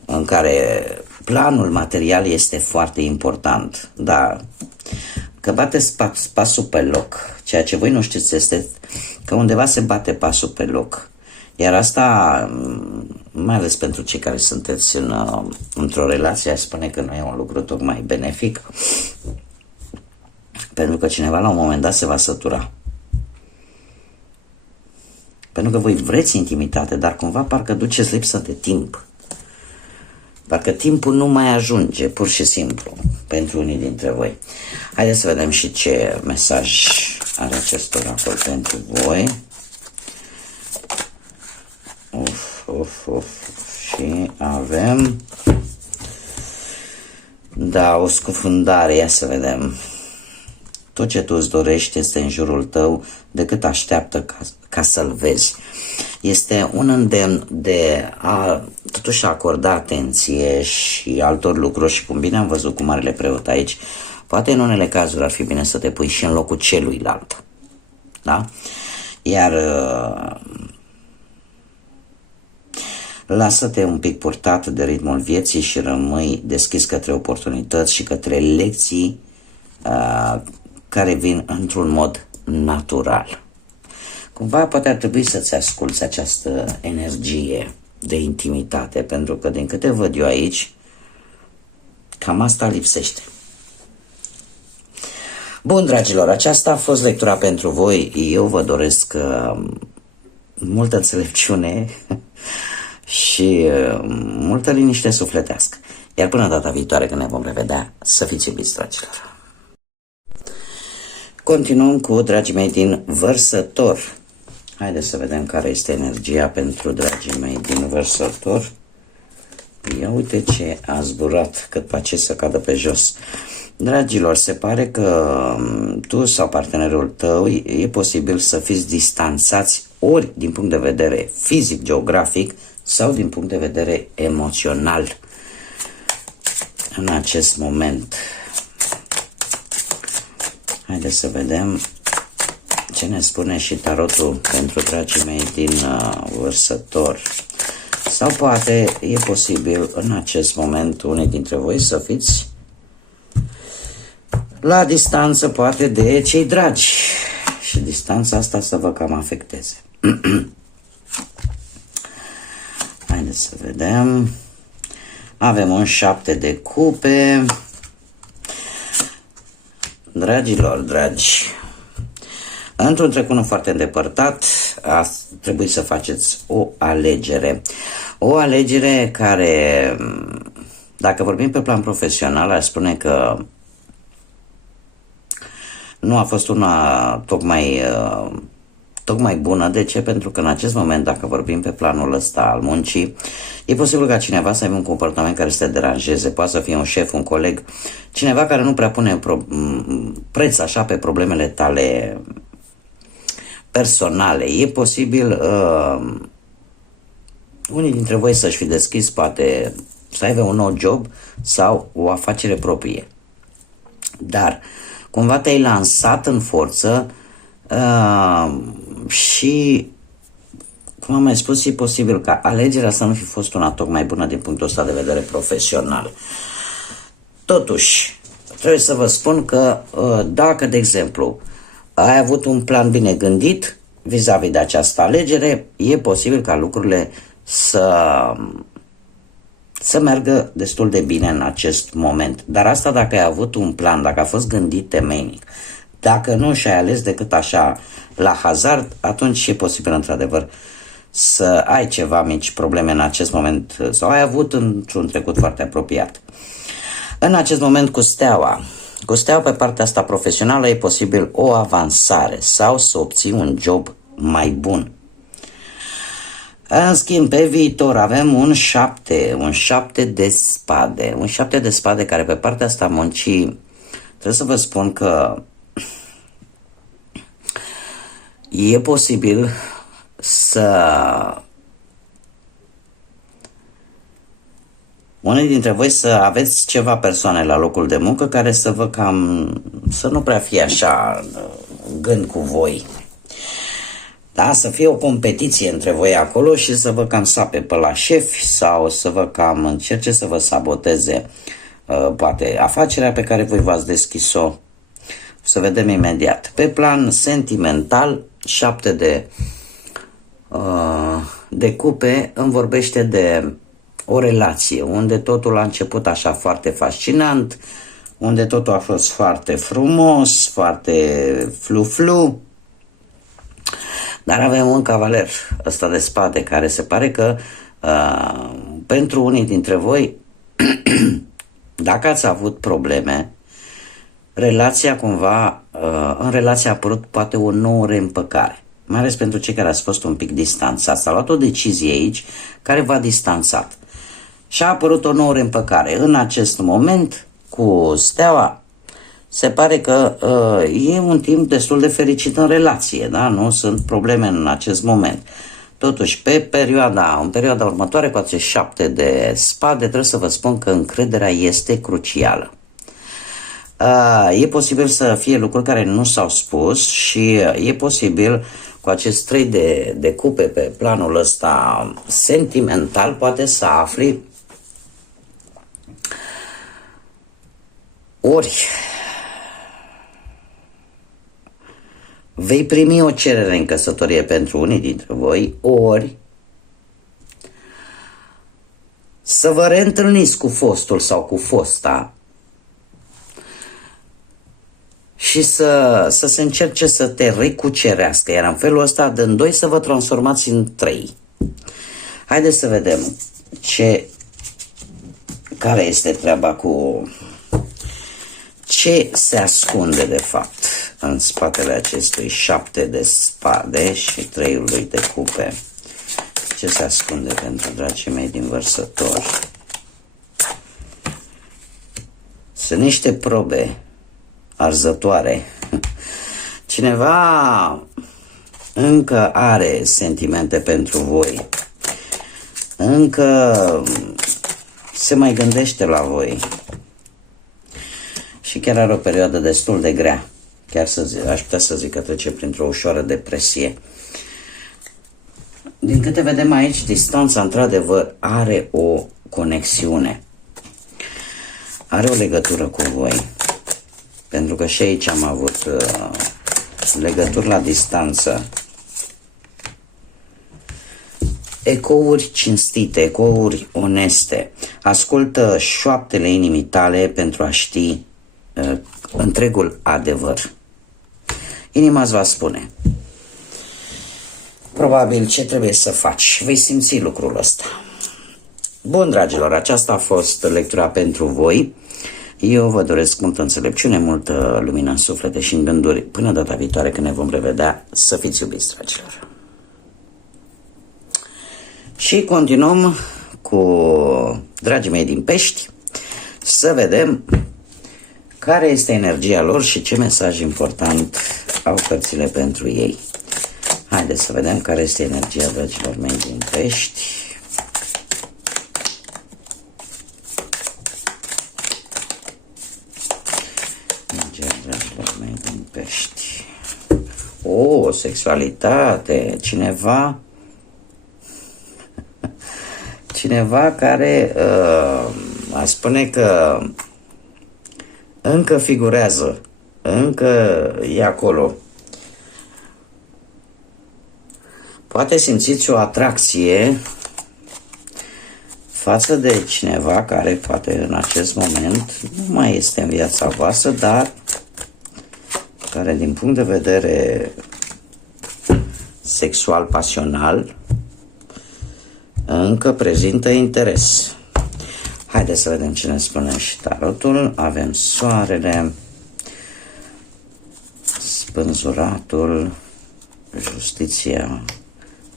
în care planul material este foarte important, dar că bateți pasul pe loc. Ceea ce voi nu știți este că undeva se bate pasul pe loc. Iar asta, mai ales pentru cei care sunteți într-o relație, aș spune că nu e un lucru tocmai benefic, pentru că cineva la un moment dat se va sătura. Pentru că voi vreți intimitate, dar cumva parcă duceți lipsă de timp. Parcă timpul nu mai ajunge, pur și simplu, pentru unii dintre voi. Haideți să vedem și ce mesaj are acest oracol pentru voi. Și avem, da, o scufundare, ia să vedem. Tot ce tu îți dorești este în jurul tău, decât așteaptă ca să-l vezi. Este un îndemn de a totuși acorda atenție și altor lucruri și cum bine am văzut cu Marele Preot aici, poate în unele cazuri ar fi bine să te pui și în locul celuilalt. Da? Iar lasă-te un pic purtat de ritmul vieții și rămâi deschis către oportunități și către lecții care vin într-un mod natural. Cumva poate ar trebui să-ți asculți această energie de intimitate, pentru că din câte văd eu aici, cam asta lipsește. Bun, dragilor, aceasta a fost lectura pentru voi. Eu vă doresc multă înțelepciune și multă liniște sufletească. Iar până data viitoare când ne vom revedea, să fiți iubiți, dragilor. Continuăm cu dragii mei din Vărsător. Haideți să vedem care este energia pentru dragii mei din Vărsător. Ia uite ce a zburat, cât pace să cadă pe jos. Dragilor, se pare că tu sau partenerul tău e posibil să fiți distanțați ori din punct de vedere fizic, geografic, sau din punct de vedere emoțional în acest moment. Haideți să vedem ce ne spune și tarotul pentru dragii mei din Vărsător. Sau poate e posibil în acest moment unii dintre voi să fiți la distanță poate de cei dragi și distanța asta să vă cam afecteze. Haideți să vedem. Avem un 7 de cupe. Dragilor, dragi, într-un trecut nu foarte îndepărtat a trebuit să faceți o alegere. O alegere care, dacă vorbim pe plan profesional, aș spune că nu a fost una tocmai bună. De ce? Pentru că în acest moment, dacă vorbim pe planul ăsta al muncii, e posibil ca cineva să aibă un comportament care să te deranjeze. Poate să fie un șef, un coleg, cineva care nu prea pune preț așa pe problemele tale personale. E posibil unii dintre voi să-și fi deschis poate să aibă un nou job sau o afacere proprie. Dar cumva te-ai lansat în forță și, cum am mai spus, e posibil ca alegerea să nu fi fost una tocmai bună din punctul ăsta de vedere profesional. Totuși, trebuie să vă spun că dacă, de exemplu, ai avut un plan bine gândit vis-a-vis de această alegere, e posibil ca lucrurile să meargă destul de bine în acest moment. Dar asta dacă ai avut un plan, dacă a fost gândit temeinic. Dacă nu și-ai ales decât așa la hazard, atunci e posibil într-adevăr să ai ceva mici probleme în acest moment sau ai avut într-un trecut foarte apropiat. În acest moment cu Steaua pe partea asta profesională e posibil o avansare sau să obții un job mai bun. În schimb, pe viitor avem un 7 de spade. Un 7 de spade care pe partea asta muncii, trebuie să vă spun că e posibil unii dintre voi să aveți ceva persoane la locul de muncă care să nu prea fie așa gând cu voi. Da, să fie o competiție între voi acolo și să vă cam sape pe la șefi sau să vă cam încerce să vă saboteze poate afacerea pe care voi v-ați deschis-o. Să vedem imediat. Pe plan sentimental, 7 de cupe îmi vorbește de o relație unde totul a început așa foarte fascinant, unde totul a fost foarte frumos, foarte flu-flu. Dar avem un cavaler ăsta de spade care se pare că pentru unii dintre voi, dacă ați avut probleme, relația cumva, în relație a apărut poate o nouă reîmpăcare. Mai ales pentru cei care ați fost un pic distanțați. S-a luat o decizie aici care v-a distanțat. Și a apărut o nouă reîmpăcare. În acest moment, cu Steaua, se pare că e un timp destul de fericit în relație, da? Nu sunt probleme în acest moment. Totuși, în perioada următoare, cu aceste 7 de spade, trebuie să vă spun că încrederea este crucială. E posibil să fie lucruri care nu s-au spus și e posibil cu acest 3 de cupe pe planul ăsta sentimental, poate să afli ori vei primi o cerere în căsătorie pentru unii dintre voi, ori să vă reîntâlniți cu fostul sau cu fosta și să se încerce să te recucerească, iar în felul ăsta din 2 să vă transformați în 3. Haideți să vedem care este treaba cu ce se ascunde de fapt în spatele acestui 7 de spade și 3 de cupe. Ce se ascunde pentru dragii mei din Vărsători? Sunt niște probe arzătoare. Cineva încă are sentimente pentru voi. Încă se mai gândește la voi. Și chiar are o perioadă destul de grea. Chiar aș putea să zic că trece printr-o ușoară depresie. Din câte vedem aici, distanța într-adevăr are o conexiune. Are o legătură cu voi. Pentru că și aici am avut legături la distanță. Ecouri cinstite, ecouri oneste. Ascultă șoaptele inimii tale pentru a ști întregul adevăr. Inima îți va spune probabil ce trebuie să faci. Vei simți lucrul ăsta. Bun, dragilor, aceasta a fost lectura pentru voi. Eu vă doresc multă înțelepciune, multă lumină în suflete și în gânduri. Până data viitoare când ne vom revedea, să fiți iubiți, dragilor. Și continuăm cu dragii mei din Pești să vedem care este energia lor și ce mesaj important au cărțile pentru ei. Haideți să vedem care este energia dragilor mei din Pești. homosexualitate, cineva care a spune că încă figurează, încă e acolo. Poate simțiți o atracție față de cineva care poate în acest moment nu mai este în viața voastră, dar care din punct de vedere sexual, pasional, încă prezintă interes. Haideți să vedem ce ne spune și tarotul. Avem soarele, spânzuratul, justiția,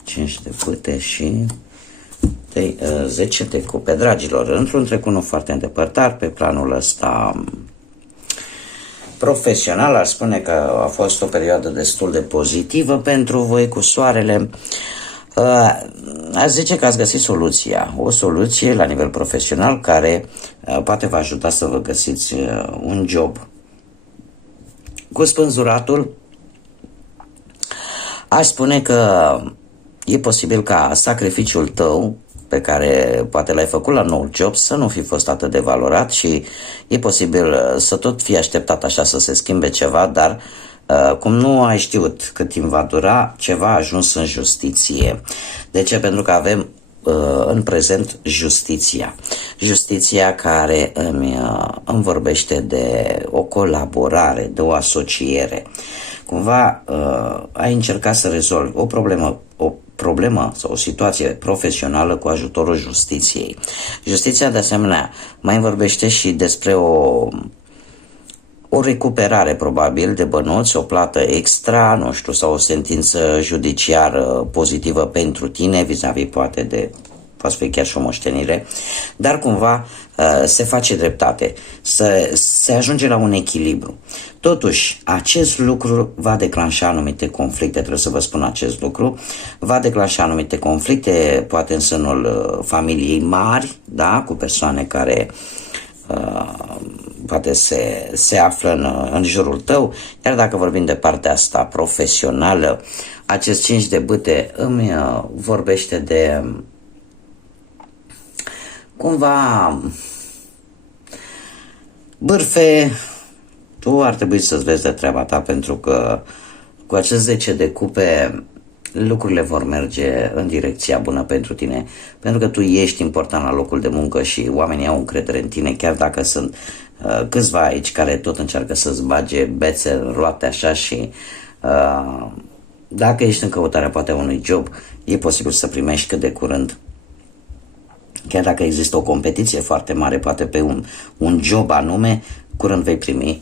5 de pâte și 10 de cupe. Dragilor, într-un trecut nu foarte îndepărtat, pe planul ăsta profesional, ar spune că a fost o perioadă destul de pozitivă pentru voi cu soarele. Aș zice că ați găsit o soluție la nivel profesional care poate vă ajuta să vă găsiți un job. Cu spânzuratul, aș spune că e posibil ca sacrificiul tău pe care poate l-ai făcut la noul job să nu fi fost atât de valorat și e posibil să tot fi așteptat așa să se schimbe ceva, dar cum nu ai știut cât timp va dura, ceva a ajuns în justiție. De ce? Pentru că avem în prezent justiția. Justiția care îmi vorbește de o colaborare, de o asociere. Cumva ai încercat să rezolvi o problemă sau o situație profesională cu ajutorul justiției. Justiția, de asemenea, mai vorbește și despre o recuperare, probabil, de bănuți, o plată extra, nu știu, sau o sentință judiciară pozitivă pentru tine, vis-a-vis poate de, poate fi chiar și o moștenire, dar cumva se face dreptate, se ajunge la un echilibru. Totuși, acest lucru va declanșa anumite conflicte, trebuie să vă spun acest lucru, va declanșa anumite conflicte, poate în sânul familiei mari, da, cu persoane care poate se află în jurul tău, iar dacă vorbim de partea asta profesională, acest 5 de bâte îmi vorbește de cumva bârfe. Tu ar trebui să-ți vezi de treaba ta, pentru că cu acest 10 de cupe lucrurile vor merge în direcția bună pentru tine, pentru că tu ești important la locul de muncă și oamenii au încredere în tine, chiar dacă sunt câțiva aici care tot încearcă să-ți bage bețe în roate așa și dacă ești în căutarea poate a unui job, e posibil să primești cât de curând. Chiar dacă există o competiție foarte mare, poate pe un job anume, curând vei primi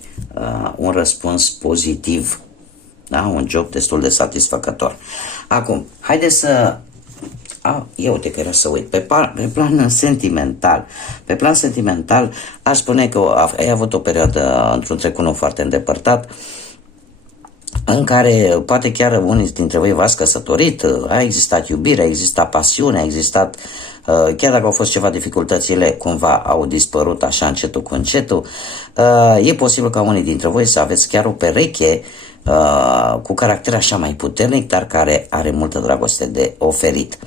un răspuns pozitiv, da? Un job destul de satisfăcător. Acum, haideți să... uite că era să uit. Pe plan sentimental. Pe plan sentimental, aș spune că ai avut o perioadă într-un trecut nu foarte îndepărtat, în care poate chiar unii dintre voi v-ați căsătorit, a existat iubire, a existat pasiune, a existat, chiar dacă au fost ceva dificultățile, cumva au dispărut așa încetul cu încetul. E posibil ca unii dintre voi să aveți chiar o pereche cu caracter așa mai puternic, dar care are multă dragoste de oferit.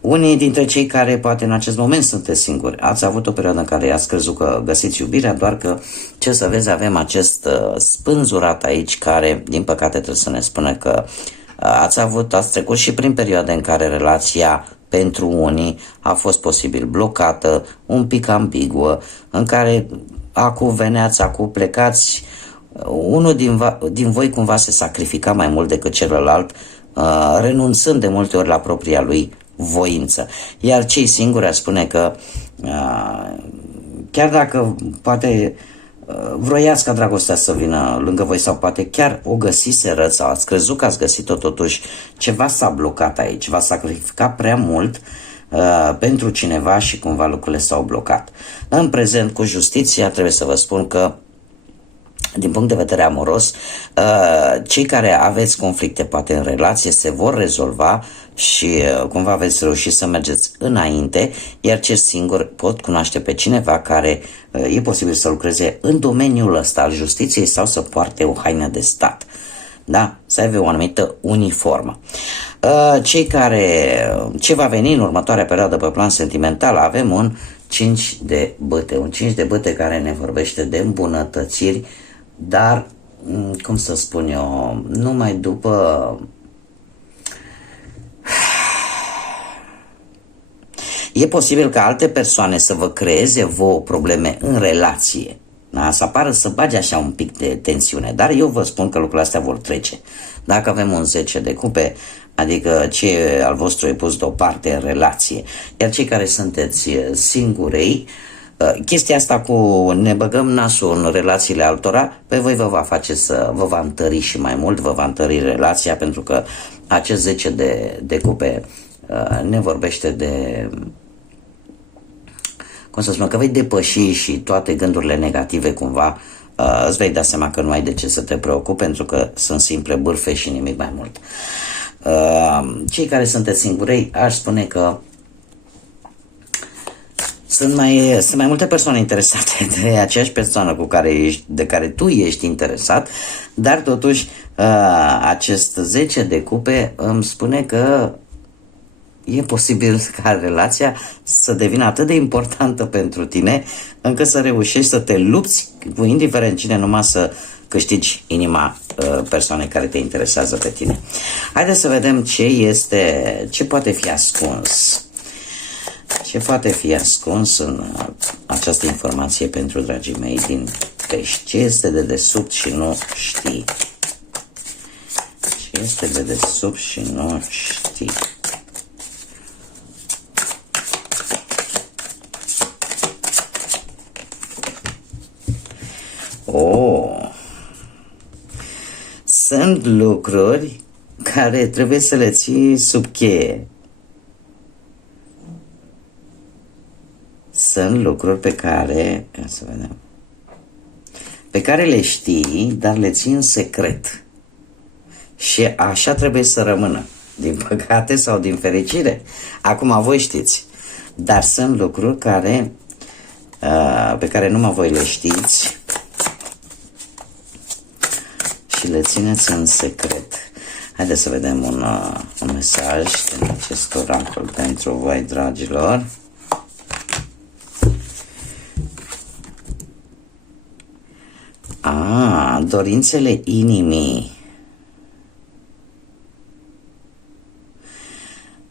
Unii dintre cei care poate în acest moment sunteți singuri, ați avut o perioadă în care ați crezut că găsiți iubirea, doar că, ce să vezi, avem acest spânzurat aici care, din păcate, trebuie să ne spună că ați trecut și prin perioade în care relația pentru unii a fost posibil blocată, un pic ambiguă, în care acum veneați, acum plecați, unul din voi cumva se sacrifica mai mult decât celălalt, renunțând de multe ori la propria lui voință. Iar cei singuri ar spune că chiar dacă poate vroiați ca dragostea să vină lângă voi sau poate chiar o găsiseră sau ați crezut că ați găsit-o, totuși ceva s-a blocat aici, v-a sacrificat prea mult pentru cineva și cumva lucrurile s-au blocat. În prezent, cu justiția, trebuie să vă spun că din punct de vedere amoros, cei care aveți conflicte poate în relație se vor rezolva și cumva veți reuși să mergeți înainte, iar cei singuri pot cunoaște pe cineva care e posibil să lucreze în domeniul ăsta al justiției sau să poarte o haină de stat. da? Să aibă o anumită uniformă. Ce va veni în următoarea perioadă pe plan sentimental, avem un 5 de bâte, un 5 de bâte care ne vorbește de îmbunătățiri, dar, cum să spun eu, numai după... E posibil ca alte persoane să vă creeze vouă probleme în relație, da? Să apară să bage așa un pic de tensiune, dar eu vă spun că lucrurile astea vor trece. Dacă avem un 10 de cupe, adică ce al vostru e pus deoparte în relație, iar cei care sunteți singurei, chestia asta cu ne băgăm nasul în relațiile altora, pe voi vă va face să vă va întări și mai mult, vă va întări relația, pentru că acest 10 de cupe ne vorbește de, cum să spun, că vei depăși și toate gândurile negative cumva, îți vei da seama că nu ai de ce să te preocupi, pentru că sunt simple bârfe și nimic mai mult. Cei care sunteți singurei, aș spune că sunt mai multe persoane interesate de aceeași persoană de care tu ești interesat, dar totuși acest 10 de cupe îmi spune că e posibil ca relația să devină atât de importantă pentru tine încât să reușești să te lupți cu indiferent cine, numai să câștigi inima persoanei care te interesează pe tine. Haideți să vedem ce poate fi ascuns. Ce poate fi ascuns în această informație pentru dragii mei din pești? Ce este de desubt și nu știi? Ce este de desubt și nu știi? Sunt lucruri care trebuie să le ții sub cheie. Sunt lucruri pe care, să vedem, pe care le știi, dar le ții în secret. Și așa trebuie să rămână. Din păcate sau din fericire. Acum voi știți. Dar sunt lucruri pe care numai voi le știți și le țineți în secret. Haideți să vedem un mesaj din acest oracol pentru voi, dragilor. Dorințele inimii.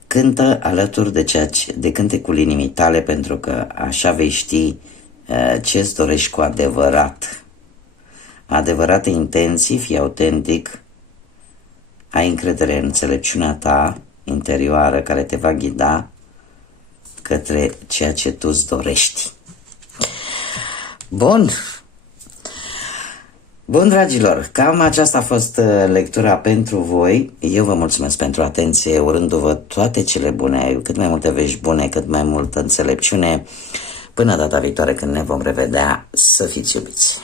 Cântă alături de cântecul inimii tale, pentru că așa vei ști ce-ți dorești cu adevărat. Adevărate intenții, fii autentic, ai încredere în înțelepciunea ta interioară care te va ghida către ceea ce tu îți dorești. Bun, dragilor, cam aceasta a fost lectura pentru voi. Eu vă mulțumesc pentru atenție, urându-vă toate cele bune, cât mai multe vești bune, cât mai multă înțelepciune. Până data viitoare când ne vom revedea, să fiți iubiți!